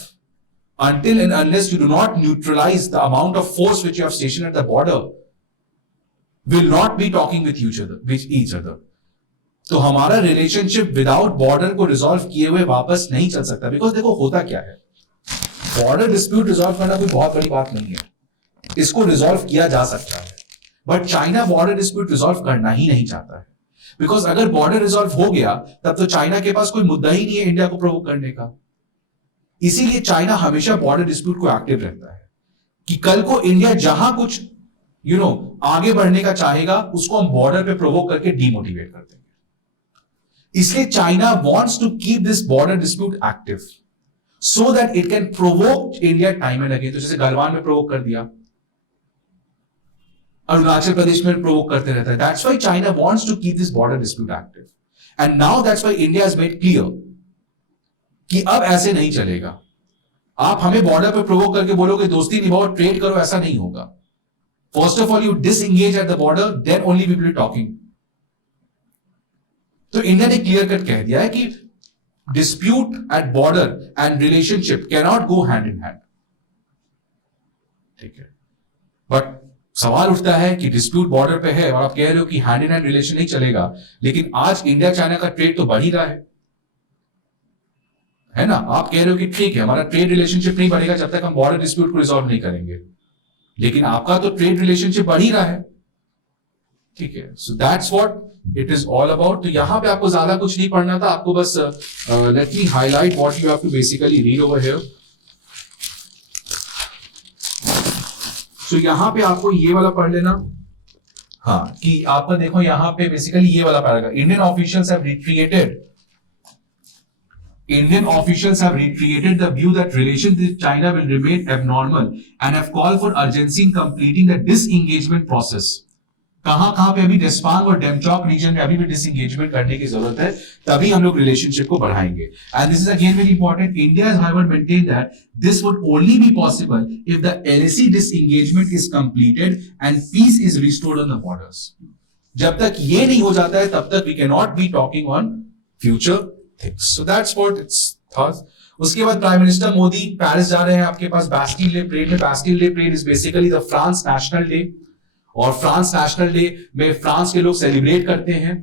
until and unless you do not neutralize the amount of force which you have stationed at the border, will not be talking with each other. तो हमारा रिलेशनशिप विदाउट बॉर्डर को रिजॉल्व किए हुए वापस नहीं चल सकता। बिकॉज देखो होता क्या है, बॉर्डर डिस्प्यूट रिजॉल्व करना कोई बहुत बड़ी बात नहीं है, इसको रिजॉल्व किया जा सकता है। But China border dispute resolve करना ही नहीं चाहता है। बिकॉज अगर बॉर्डर रिजॉल्व हो गया तब तो चाइना के पास कोई मुद्दा ही नहीं है इंडिया को प्रोवोक करने का। इसीलिए चाइना हमेशा बॉर्डर डिस्प्यूट को एक्टिव रहता है कि कल को इंडिया जहां कुछ आगे बढ़ने का चाहेगा उसको हम बॉर्डर पे प्रोवोक करके डीमोटिवेट कर देंगे। इसलिए China wants to keep this border dispute active so that it can provoke India time and again. तो जैसे गलवान में प्रोवोक कर दिया, अरुणाचल प्रदेश में प्रोवोक करते रहता है। That's why China wants to keep this border dispute active and now that's why India has made clear कि अब ऐसे नहीं चलेगा। आप हमें बॉर्डर पे प्रोवोक करके बोलोगे दोस्ती निभाओ ट्रेड करो, ऐसा नहीं होगा। First of all you disengage at the border, then only we will be talking. तो इंडिया ने क्लियर कट कह दिया है कि dispute at border and relationship can not go hand in hand. ठीक है, बट सवाल उठता है कि डिस्प्यूट बॉर्डर पे है और आप कह रहे हो कि हैंड इन हैंड रिलेशन नहीं चलेगा, लेकिन आज इंडिया चाइना का ट्रेड तो बढ़ ही रहा है ना। आप कह रहे हो कि ठीक है हमारा ट्रेड रिलेशनशिप नहीं बढ़ेगा जब तक हम बॉर्डर डिस्प्यूट को रिजॉल्व नहीं करेंगे, लेकिन आपका तो ट्रेड रिलेशनशिप बढ़ ही रहा है। ठीक है, so that's what it is all about. तो यहां पे आपको ज्यादा कुछ नहीं पढ़ना था, आपको बस let me highlight what you have to basically read over here. तो यहां पे आपको ये वाला पढ़ लेना, हाँ, कि आपका देखो यहां पे बेसिकली ये वाला paragraph, Indian officials have reiterated the view that relations with China will remain abnormal and have called for urgency in completing the disengagement process. कहां पे अभी डेस्पांग और डेमचॉक रीजन में अभी भी डिसएंगेजमेंट करने की जरूरत है, तभी हम लोग रिलेशनशिप को बढ़ाएंगे। And this is again very important, India has however maintained that this would only be possible if the LAC disengagement is completed and peace is restored on the borders. जब तक ये नहीं हो जाता है तब तक we can not be talking on future things. So that's what it's thoughts. उसके बाद प्राइम मिनिस्टर मोदी पेरिस जा रहे हैं, आपके पास बैस्टिल डे परेड में। Bastille day parade is basically the France national day, और फ्रांस नेशनल डे में फ्रांस के लोग सेलिब्रेट करते हैं,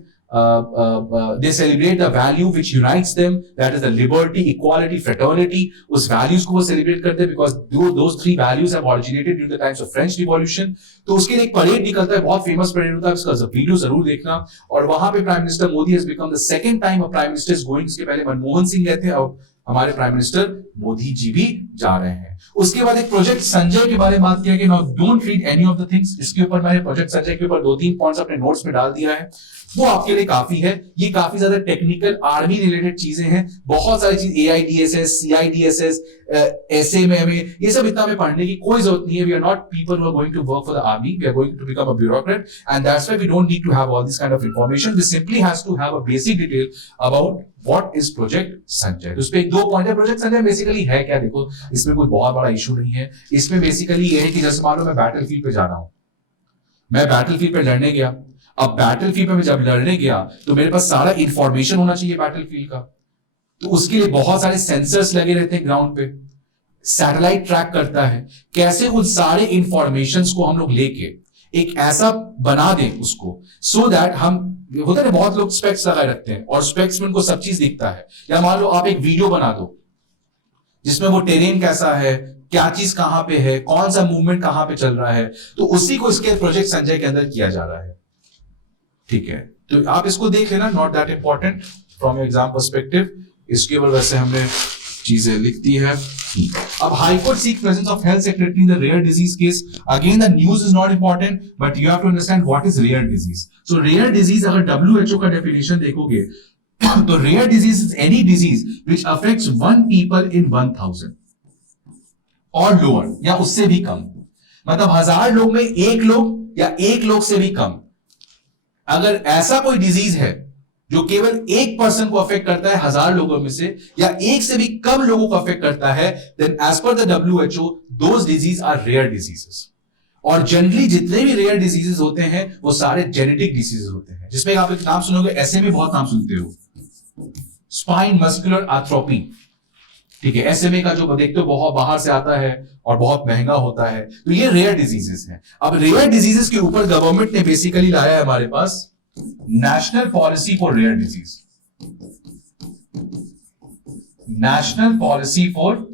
they celebrate the value which unites them, that is the liberty, equality, fraternity. उस values को वो celebrate करते हैं because those three values have originated during the times of French Revolution. तो उसके लिए एक परेड निकलता है, बहुत फेमस परेड होता है, उसका वीडियो जरूर देखना। और वहां पे prime minister Modi has become the second time a prime minister is going। इसके पहले मनमोहन सिंह गए थे, अब हमारे प्राइम मिनिस्टर मोदी जी भी जा रहे हैं। उसके बाद एक प्रोजेक्ट संजय के बारे में बात किया कि now don't read any of the things. इसके ऊपर मैंने प्रोजेक्ट संजय के ऊपर 2-3 पॉइंट्स अपने नोट्स में डाल दिया है, वो आपके लिए काफी है। ये काफी ज्यादा टेक्निकल आर्मी रिलेटेड चीजें हैं, बहुत सारी चीज AIDSS, CIDSS, SMMA, ये सब इतना में पढ़ने की कोई जरूरत नहीं है। We are not people who are going to work for the army, we are going to become a bureaucrat, and that's why we don't need to have all this kind of information. We simply has to have a basic detail about what is project Sanjay. तो उस पे 2 पॉइंट है। प्रोजेक्ट संजय बेसिकली है क्या, देखो इसमें कोई बहुत बड़ा इशू नहीं है। इसमें बेसिकली ये है कि जैसे मान लो मैं बैटलफील्ड पे जा रहा हूं, मैं बैटलफील्ड पे लड़ने गया। अब बैटलफील्ड पे जब लड़ने गया तो मेरे पास सारा इंफॉर्मेशन होना चाहिए बैटलफील्ड का, तो उसके लिए बहुत सारे सेंसर्स लगे रहते हैं ग्राउंड पे, सैटेलाइट ट्रैक करता है। कैसे उन सारे इंफॉर्मेशंस को हम लोग लेके एक ऐसा बना दें उसको, सो दैट हम, होता है बहुत लोग स्पेक्स लगाए रखते हैं और स्पेक्स में उनको सब चीज दिखता है। या मान लो आप एक वीडियो बना दो जिसमें वो टेरेन कैसा है, क्या चीज कहां पे है, कौन सा मूवमेंट कहां पे चल रहा है, तो उसी को इसके प्रोजेक्ट संजय के अंदर किया जा रहा है। ठीक है, तो आप इसको देख लेना, not that important from exam perspective. इसके ऊपर वैसे हमने चीजें लिख दी है। अब high court seek presence of health secretary in the rare disease case. Again the news is not important, but you have to understand what is rare disease. So rare disease अगर WHO का डेफिनेशन देखोगे तो rare disease is any disease which affects 1 people in 1000 और लोअर, या उससे भी कम। मतलब 1000 लोग में 1 लोग या 1 लोग से भी कम। अगर ऐसा कोई डिजीज है जो केवल 1% को अफेक्ट करता है 1000 लोगों में से, या 1 से भी कम लोगों को अफेक्ट करता है, then as per the WHO those disease are rare diseases. और जनरली जितने भी रेयर डिजीजेस होते हैं वो सारे जेनेटिक डिजीजेस होते हैं, जिसमें आप एक नाम सुनोगे, ऐसे में बहुत नाम सुनते हो, स्पाइन मस्कुलर एट्रोफी। ठीक है, SMA का जो देखते हो बहुत बाहर से आता है और बहुत महंगा होता है, तो ये रेयर डिजीजेस हैं। अब रेयर डिजीजेस के ऊपर गवर्नमेंट ने बेसिकली लाया है हमारे पास national policy for rare disease. National policy for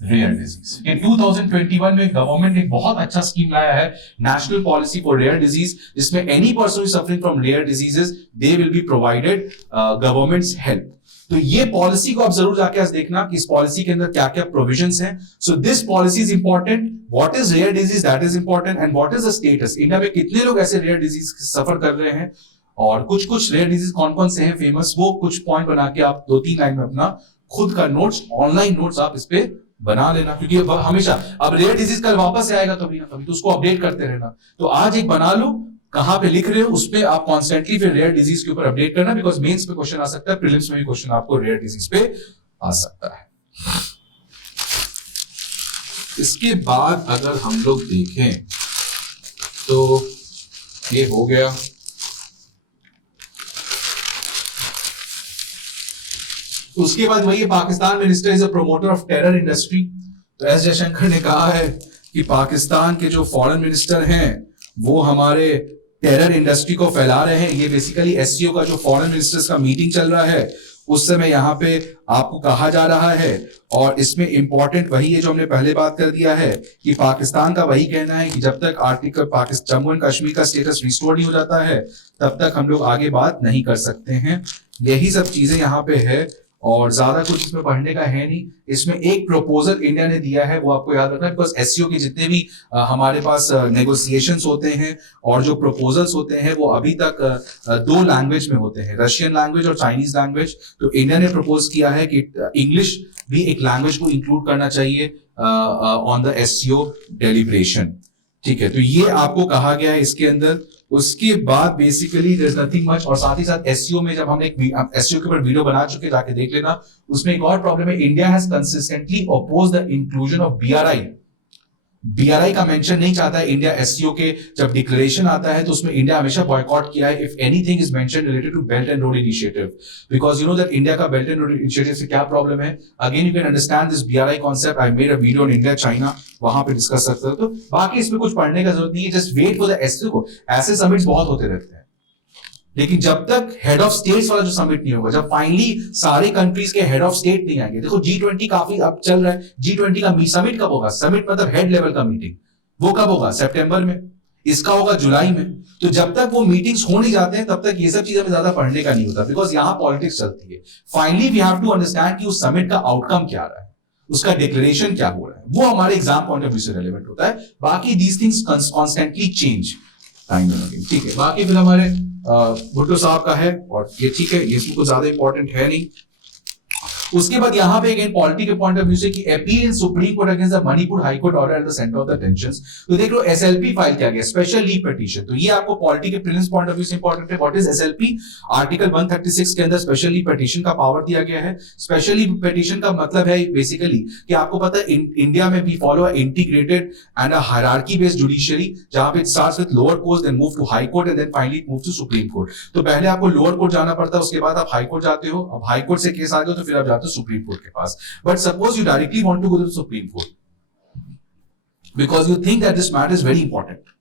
rare disease ये 2021 में गवर्नमेंट ने बहुत अच्छा स्कीम लाया है, national policy for rare disease, जिसमें any person suffering from rare diseases they will be provided government's help. तो ये पॉलिसी को आप जरूर जाके आज देखना कि इस पॉलिसी के अंदर क्या क्या प्रोविजंस हैं। So this policy is important, what is rare disease that is important, and what is the status, India में कितने लोग ऐसे रेयर डिजीज सफर कर रहे हैं, और कुछ कुछ रेयर डिजीज कौन कौन से हैं फेमस, वो कुछ पॉइंट बना के आप 2-3 लाइन में अपना खुद का नोट्स, ऑनलाइन नोट्स आप इस पे बना लेना, क्योंकि हमेशा अब रेयर डिजीज कल वापस से आएगा कभी ना कभी, तो उसको अपडेट करते रहना। तो आज एक बना लो, कहां पे लिख रहे हो उस पे आप कॉन्स्टेंटली फिर रेयर डिजीज के ऊपर अपडेट करना, बिकॉज मेंस पे क्वेश्चन आ सकता है, प्रीलिम्स में भी क्वेश्चन आपको रेयर डिजीज पे आ सकता है। इसके बाद अगर हम लोग देखें तो ये हो गया। उसके बाद वही Pakistan minister is a promoter of terror industry. तो एस जयशंकर ने कहा है कि पाकिस्तान के जो फॉरेन मिनिस्टर हैं वो हमारे टेरर इंडस्ट्री को फैला रहे हैं। ये बेसिकली SCO का जो फॉरेन मिनिस्टर्स का मीटिंग चल रहा है उस समय यहाँ पे आपको कहा जा रहा है, और इसमें इंपॉर्टेंट वही है जो हमने पहले बात कर दिया है कि पाकिस्तान का वही कहना है कि जब तक आर्टिकल जम्मू एंड कश्मीर का स्टेटस रिस्टोर नहीं हो जाता है तब तक हम लोग आगे बात नहीं कर सकते हैं। यही सब चीजें यहाँ पे है, और ज्यादा कुछ इसमें पढ़ने का है नहीं। इसमें एक प्रपोजल इंडिया ने दिया है, वो आपको याद रखना है, बिकॉज SCO के जितने भी हमारे पास नेगोशिएशंस होते हैं और जो प्रपोजल्स होते हैं वो अभी तक 2 लैंग्वेज में होते हैं, रशियन लैंग्वेज और चाइनीज लैंग्वेज। तो इंडिया ने प्रपोज किया है कि इंग्लिश भी एक लैंग्वेज को इंक्लूड करना चाहिए ऑन द SCO डेलिब्रेशन। ठीक है, तो ये आपको कहा गया है इसके अंदर। उसके बाद basically there is nothing much, और साथ ही साथ SCO में जब हमने SCO के ऊपर वीडियो बना चुके, जाके देख लेना, उसमें एक और प्रॉब्लम है, India has consistently opposed the inclusion of BRI BRI का मेंशन नहीं चाहता है इंडिया एससीओ के जब डिक्लेरेशन आता है तो उसमें इंडिया हमेशा बॉयकॉट किया है if anything is mention related to belt and road initiative, because you know that India का बेल्ट एंड रोड इनिशिएटिव से क्या प्रॉब्लम है. Again you can understand this BRI concept. I made a video on India China, वहां पे डिस्कस सकते हो. तो बाकी इसमें कुछ पढ़ने का जरूरत नहीं है, just wait for the SCO को. ऐसे समिट्स बहुत होते रहते हैं, लेकिन जब तक हेड ऑफ स्टेट्स वाला जो समिट नहीं होगा, जब फाइनली सारे कंट्रीज के हेड ऑफ स्टेट नहीं आएंगे. देखो G20 काफी अब चल रहा है. G20 का समिट कब होगा? समिट मतलब हेड लेवल का मीटिंग, वो कब होगा? सितंबर में. इसका होगा जुलाई में. तो जब तक वो मीटिंग्स हो नहीं जाते हैं तब तक ये सब चीजें हमें ज्यादा पढ़ने का नहीं होता, बिकॉज यहां पॉलिटिक्स चलती है. Finally we have to understand कि उस समिट का आउटकम क्या रहा है, उसका डिक्लेरेशन क्या हो रहा है, वो हमारे एग्जाम पॉइंट ऑफ व्यू से रेलेवेंट होता है. बाकी these things constantly change time. ठीक है, बाकी फिर हमारे भुट्टो साहब का है और ये ठीक है, ये इसमें कुछ ज्यादा इंपॉर्टेंट है नहीं. उसके बाद यहां पे अगेन पॉलिटी के पॉइंट ऑफ व्यू से कि appeal in supreme court against the Manipur high court order at the centre of the tensions. तो देख लो एसएलपी फाइल किया गया, स्पेशल लीव पिटीशन. तो ये आपको पॉलिटी के प्रिलिम्स पॉइंट ऑफ व्यू से इंपॉर्टेंट है. What is SLP? आर्टिकल 136 के अंदर स्पेशल लीव पिटीशन का पावर दिया गया है. स्पेशल लीव पिटीशन का मतलब है बेसिकली कि आपको पता है इंडिया में we follow a integrated and a hierarchy based judiciary, जहां पे it starts with lower court then move to high court and then finally move to supreme court. तो पहले आपको लोअर कोर्ट जाना पड़ता है, उसके बाद आप हाई कोर्ट जाते हो. अब हाई कोर्ट से केस आ गए तो फिर आप जाते हो सुप्रीम कोर्ट के. But suppose you directly want to go to the Supreme Court because you think that this matter is very important.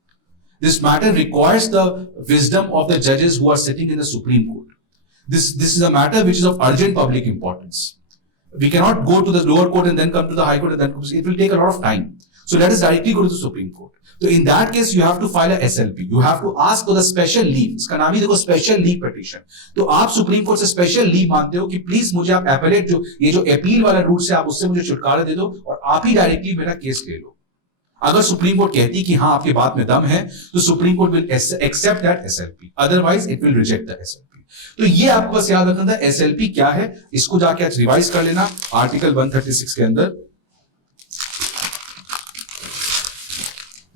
This matter requires the wisdom of the judges who are sitting in the Supreme Court. This is a matter which is of urgent public importance. We cannot go to the lower court and then come to the high court and then it will take a lot of time. So let us directly go to the Supreme Court. So in that case, you have to file a SLP. You have to ask for the special leave. इसका नाम ही देखो स्पेशल लीव पिटीशन. तो आप सुप्रीम कोर्ट से स्पेशल लीव मांगते हो कि प्लीज मुझे आप एपेलेट जो अपील वाला रूट से आप उससे मुझे छुटकारा दे दो और आप ही डायरेक्टली मेरा केस ले लो. अगर सुप्रीम कोर्ट कहती कि हाँ आपकी बात में दम है तो supreme court will accept that SLP, otherwise it will reject the SLP. तो ये आपको बस याद रखना था SLP क्या है, इसको जाके आज रिवाइज कर लेना आर्टिकल 136 के अंदर.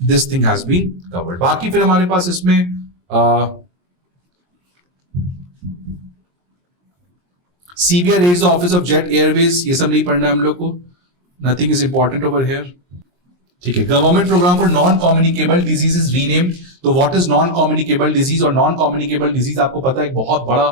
This thing has been covered. बाकी फिर हमारे पास इसमें CBI raised the office of Jet Airways, ये सब नहीं पढ़ना है हम लोग को. Nothing is important over here. ठीक है, government programme for non communicable disease is renamed. तो what is non communicable disease? और नॉन कम्युनिकेबल डिजीज आपको पता है एक बहुत बड़ा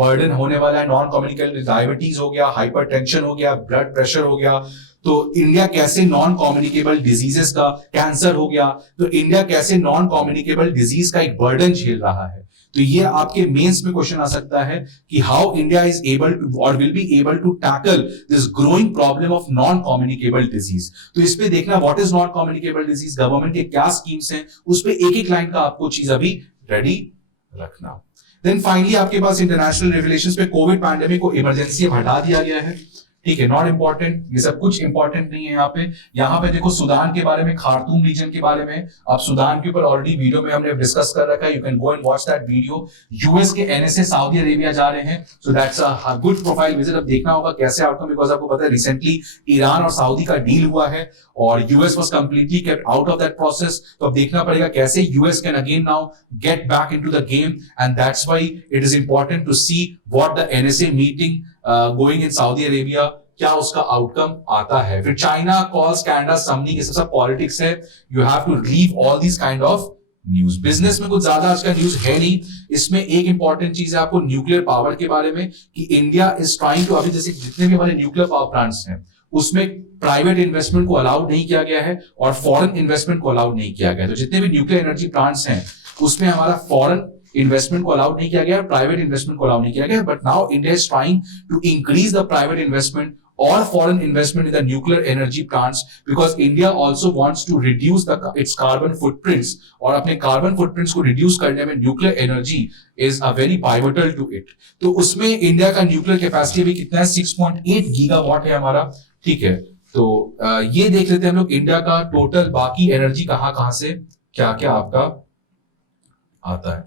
बर्डन होने वाला है. नॉन कम्युनिकेबल डायबिटीज हो गया, हाइपरटेंशन हो गया, ब्लड प्रेशर हो गया. तो इंडिया कैसे नॉन कम्युनिकेबल डिजीजेस का, कैंसर हो गया, तो इंडिया कैसे नॉन कम्युनिकेबल डिजीज का एक बर्डन झेल रहा है. तो ये आपके मेंस में क्वेश्चन आ सकता है कि how India is able to और will be able to tackle this growing problem of non communicable disease. तो इस पे देखना what is non communicable disease, government के क्या स्कीम्स हैं, उस पे एक एक लाइन का आपको चीज अभी रेडी रखना. देन फाइनली आपके पास इंटरनेशनल रेगुलेशंस पे कोविड पैंडेमिक को इमरजेंसी हटा दिया गया है. ठीक है, नॉट इंपॉर्टेंट, ये सब कुछ इंपॉर्टेंट नहीं है. यहाँ पे देखो सुदान के बारे में, खार्तूम रीजन के बारे में. अब सुदान के ऊपर ऑलरेडी वीडियो में हमने डिस्कस कर रखा है, you can go and watch that video. US के एनएसए सऊदी अरेबिया जा रहे हैं, so that's a good profile visit. अब देखना होगा कैसे आउटकम, बिकॉज आपको पता है रिसेंटली ईरान और सऊदी का डील हुआ है और US was completely kept out of that process. तो अब देखना पड़ेगा कैसे US can again now get back into the game, and that's why it is important to see what the NSA meeting going in Saudi Arabia, क्या उसका आउटकम आता है. फिर चाइना कॉल्स कनाडा समनिंग, ये सब पॉलिटिक्स है. You have to leave all this kind of news. Business में कुछ ज्यादा आज का न्यूज है नहीं. इसमें एक इंपॉर्टेंट चीज है आपको न्यूक्लियर पावर के बारे में कि इंडिया इज ट्राइंग टू, अभी जैसे जितने भी हमारे न्यूक्लियर पावर प्लांट्स हैं उसमें प्राइवेट इन्वेस्टमेंट को अलाउड नहीं किया गया है और फॉरेन इन्वेस्टमेंट को अलाउड नहीं किया गया है. तो जितने भी न्यूक्लियर एनर्जी प्लांट्स हैं उसमें हमारा फॉरेन इन्वेस्टमेंट को अलाउड नहीं किया गया, प्राइवेट इन्वेस्टमेंट को अलाउड नहीं किया गया. But now India is trying to increase the private investment or foreign investment in the nuclear energy plants because India also wants to reduce its carbon footprints और अपने carbon footprints को reduce करने में nuclear energy is a very pivotal to it. तो उसमें इंडिया का nuclear capacity अभी कितना है? 6.8 गीगावाट है हमारा. ठीक है, तो ये देख लेते हैं हम लोग इंडिया का टोटल बाकी एनर्जी कहां से क्या क्या आपका आता है.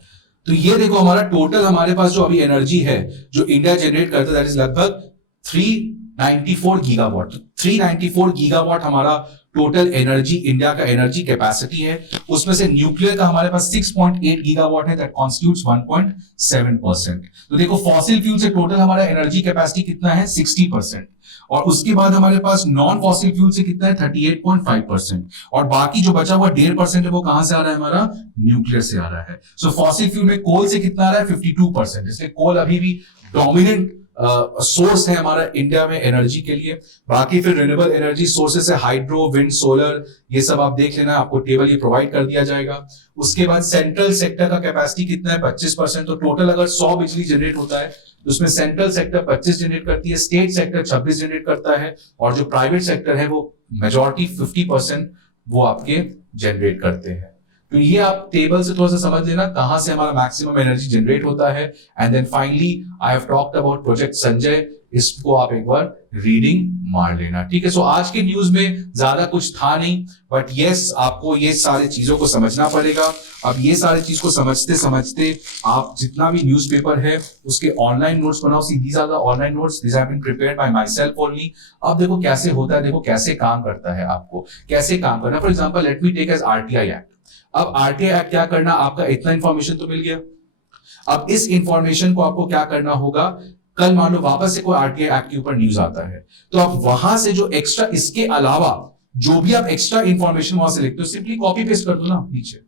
तो ये देखो हमारा टोटल, हमारे पास जो अभी एनर्जी है जो इंडिया जनरेट करता है दैट इज लगभग 394 गीगावाट. 394 गीगावाट हमारा टोटल एनर्जी, इंडिया का एनर्जी कैपेसिटी है, उसमें से न्यूक्लियर का हमारे पास 6.8 गीगावाट है, दैट कॉन्स्टिट्यूट्स 1.7%। तो देखो फॉसिल फ्यूल से टोटल हमारा एनर्जी कैपेसिटी कितना है 60%, और उसके बाद हमारे पास नॉन फॉसिल फ्यूल से कितना है 38.5%, और बाकी जो बचा हुआ 1.5% है वो कहां से आ रहा है, हमारा न्यूक्लियर से आ रहा है। सो फॉसिल फ्यूल में कोल से कितना आ रहा है 52%, इसलिए कोल अभी भी डोमिनेंट सोर्स है हमारा इंडिया में एनर्जी के लिए। बाकी फिर रिन्यूएबल एनर्जी सोर्सेस है, हाइड्रो, विंड, सोलर, ये सब आप देख लेना, आपको टेबल ये प्रोवाइड कर दिया जाएगा। उसके बाद सेंट्रल सेक्टर का कैपेसिटी कितना है 25%, तो टोटल अगर 100 बिजली जनरेट होता है तो उसमें सेंट्रल सेक्टर 25 जनरेट करती है, स्टेट सेक्टर 26 जनरेट करता है, और जो प्राइवेट सेक्टर है वो मेजॉरिटी 50% वो आपके जनरेट करते हैं। तो ये आप टेबल से थोड़ा सा समझ लेना कहां से हमारा मैक्सिमम एनर्जी जनरेट होता है। And then finally I have talked about project Sanjay, इसको आप एक बार रीडिंग मार लेना, ठीक है। सो आज के न्यूज में ज्यादा कुछ था नहीं, बट यस आपको ये सारी चीजों को समझना पड़ेगा। अब ये सारी चीज को समझते समझते आप जितना भी न्यूज़पेपर है उसके ऑनलाइन नोट्स बनाओ। See these are the online notes, this have been prepared by myself only. अब देखो कैसे होता है, देखो कैसे काम करता है, आपको कैसे काम करना है। For example let me take as RTI act. अब आरटीआई एक्ट क्या करना, आपका इतना इंफॉर्मेशन तो मिल गया। अब इस इंफॉर्मेशन को आपको क्या करना होगा, कल मान लो वापस से कोई आरटीआई एक्ट के ऊपर न्यूज आता है, तो आप वहां से जो एक्स्ट्रा, इसके अलावा जो भी आप एक्स्ट्रा इंफॉर्मेशन वहां से लिखते हो सिंपली कॉपी पेस्ट कर दो ना नीचे।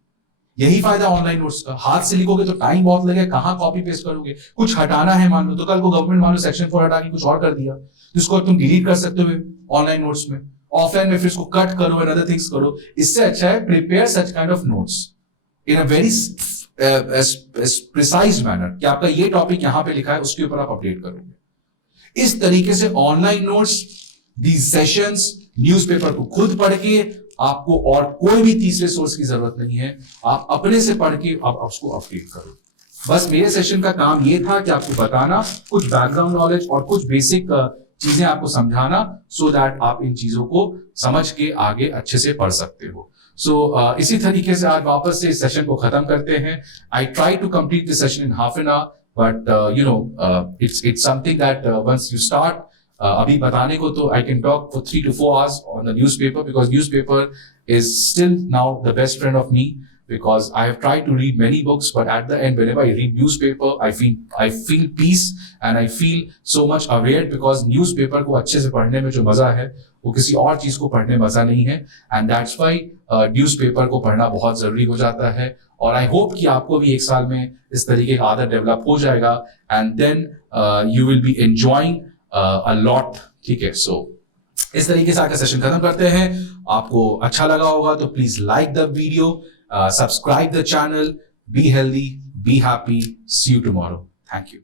यही फायदा ऑनलाइन नोट्स का। हाथ से लिखोगे तो टाइम बहुत लगेगा, कहां कॉपी पेस्ट करोगे। कुछ हटाना है मान लो, तो कल को गवर्नमेंट मान लो सेक्शन 4 हटा के कुछ और कर दिया, तो इसको तुम डिलीट कर सकते हो ऑनलाइन नोट्स में। ऑफलाइन में फिर इसको कट करो एंड अदर थिंग्स करो। इससे अच्छा है prepare such kind of notes in a very precise manner कि आपका ये टॉपिक यहां पे लिखा है उसके ऊपर आप अपडेट करोगे। इस तरीके से online notes, these sessions, newspaper को खुद पढ़ के आपको और कोई भी तीसरे सोर्स की जरूरत नहीं है, आप अपने से पढ़ के आप उसको अपडेट करो। बस मेरे सेशन का काम ये था कि आपको बताना कुछ बैकग्राउंड नॉलेज और कुछ बेसिक चीजें आपको समझाना, सो दैट आप इन चीजों को समझ के आगे अच्छे से पढ़ सकते हो। सो इसी तरीके से आज वापस से इस सेशन को खत्म करते हैं। I try to complete this session in half an hour, but it's something that once you start, अभी बताने को तो I can talk for 3 to 4 hours on the newspaper, because newspaper is still now the best friend of me, because I have tried to read many books, but at the end whenever I read newspaper I feel peace and I feel so much aware, because newspaper को अच्छे से पढ़ने में जो मजा है वो किसी और चीज को पढ़ने में मजा नहीं है। and that's why newspaper को पढ़ना बहुत जरूरी हो जाता है, और I hope कि आपको भी एक साल में इस तरीके का आदत डेवलप हो जाएगा, and then you will be enjoying a lot, ठीक है। सो इस तरीके से आकर सेशन खत्म करते हैं। आपको अच्छा लगा होगा तो please like the video, subscribe the channel, be healthy, be happy, see you tomorrow, thank you.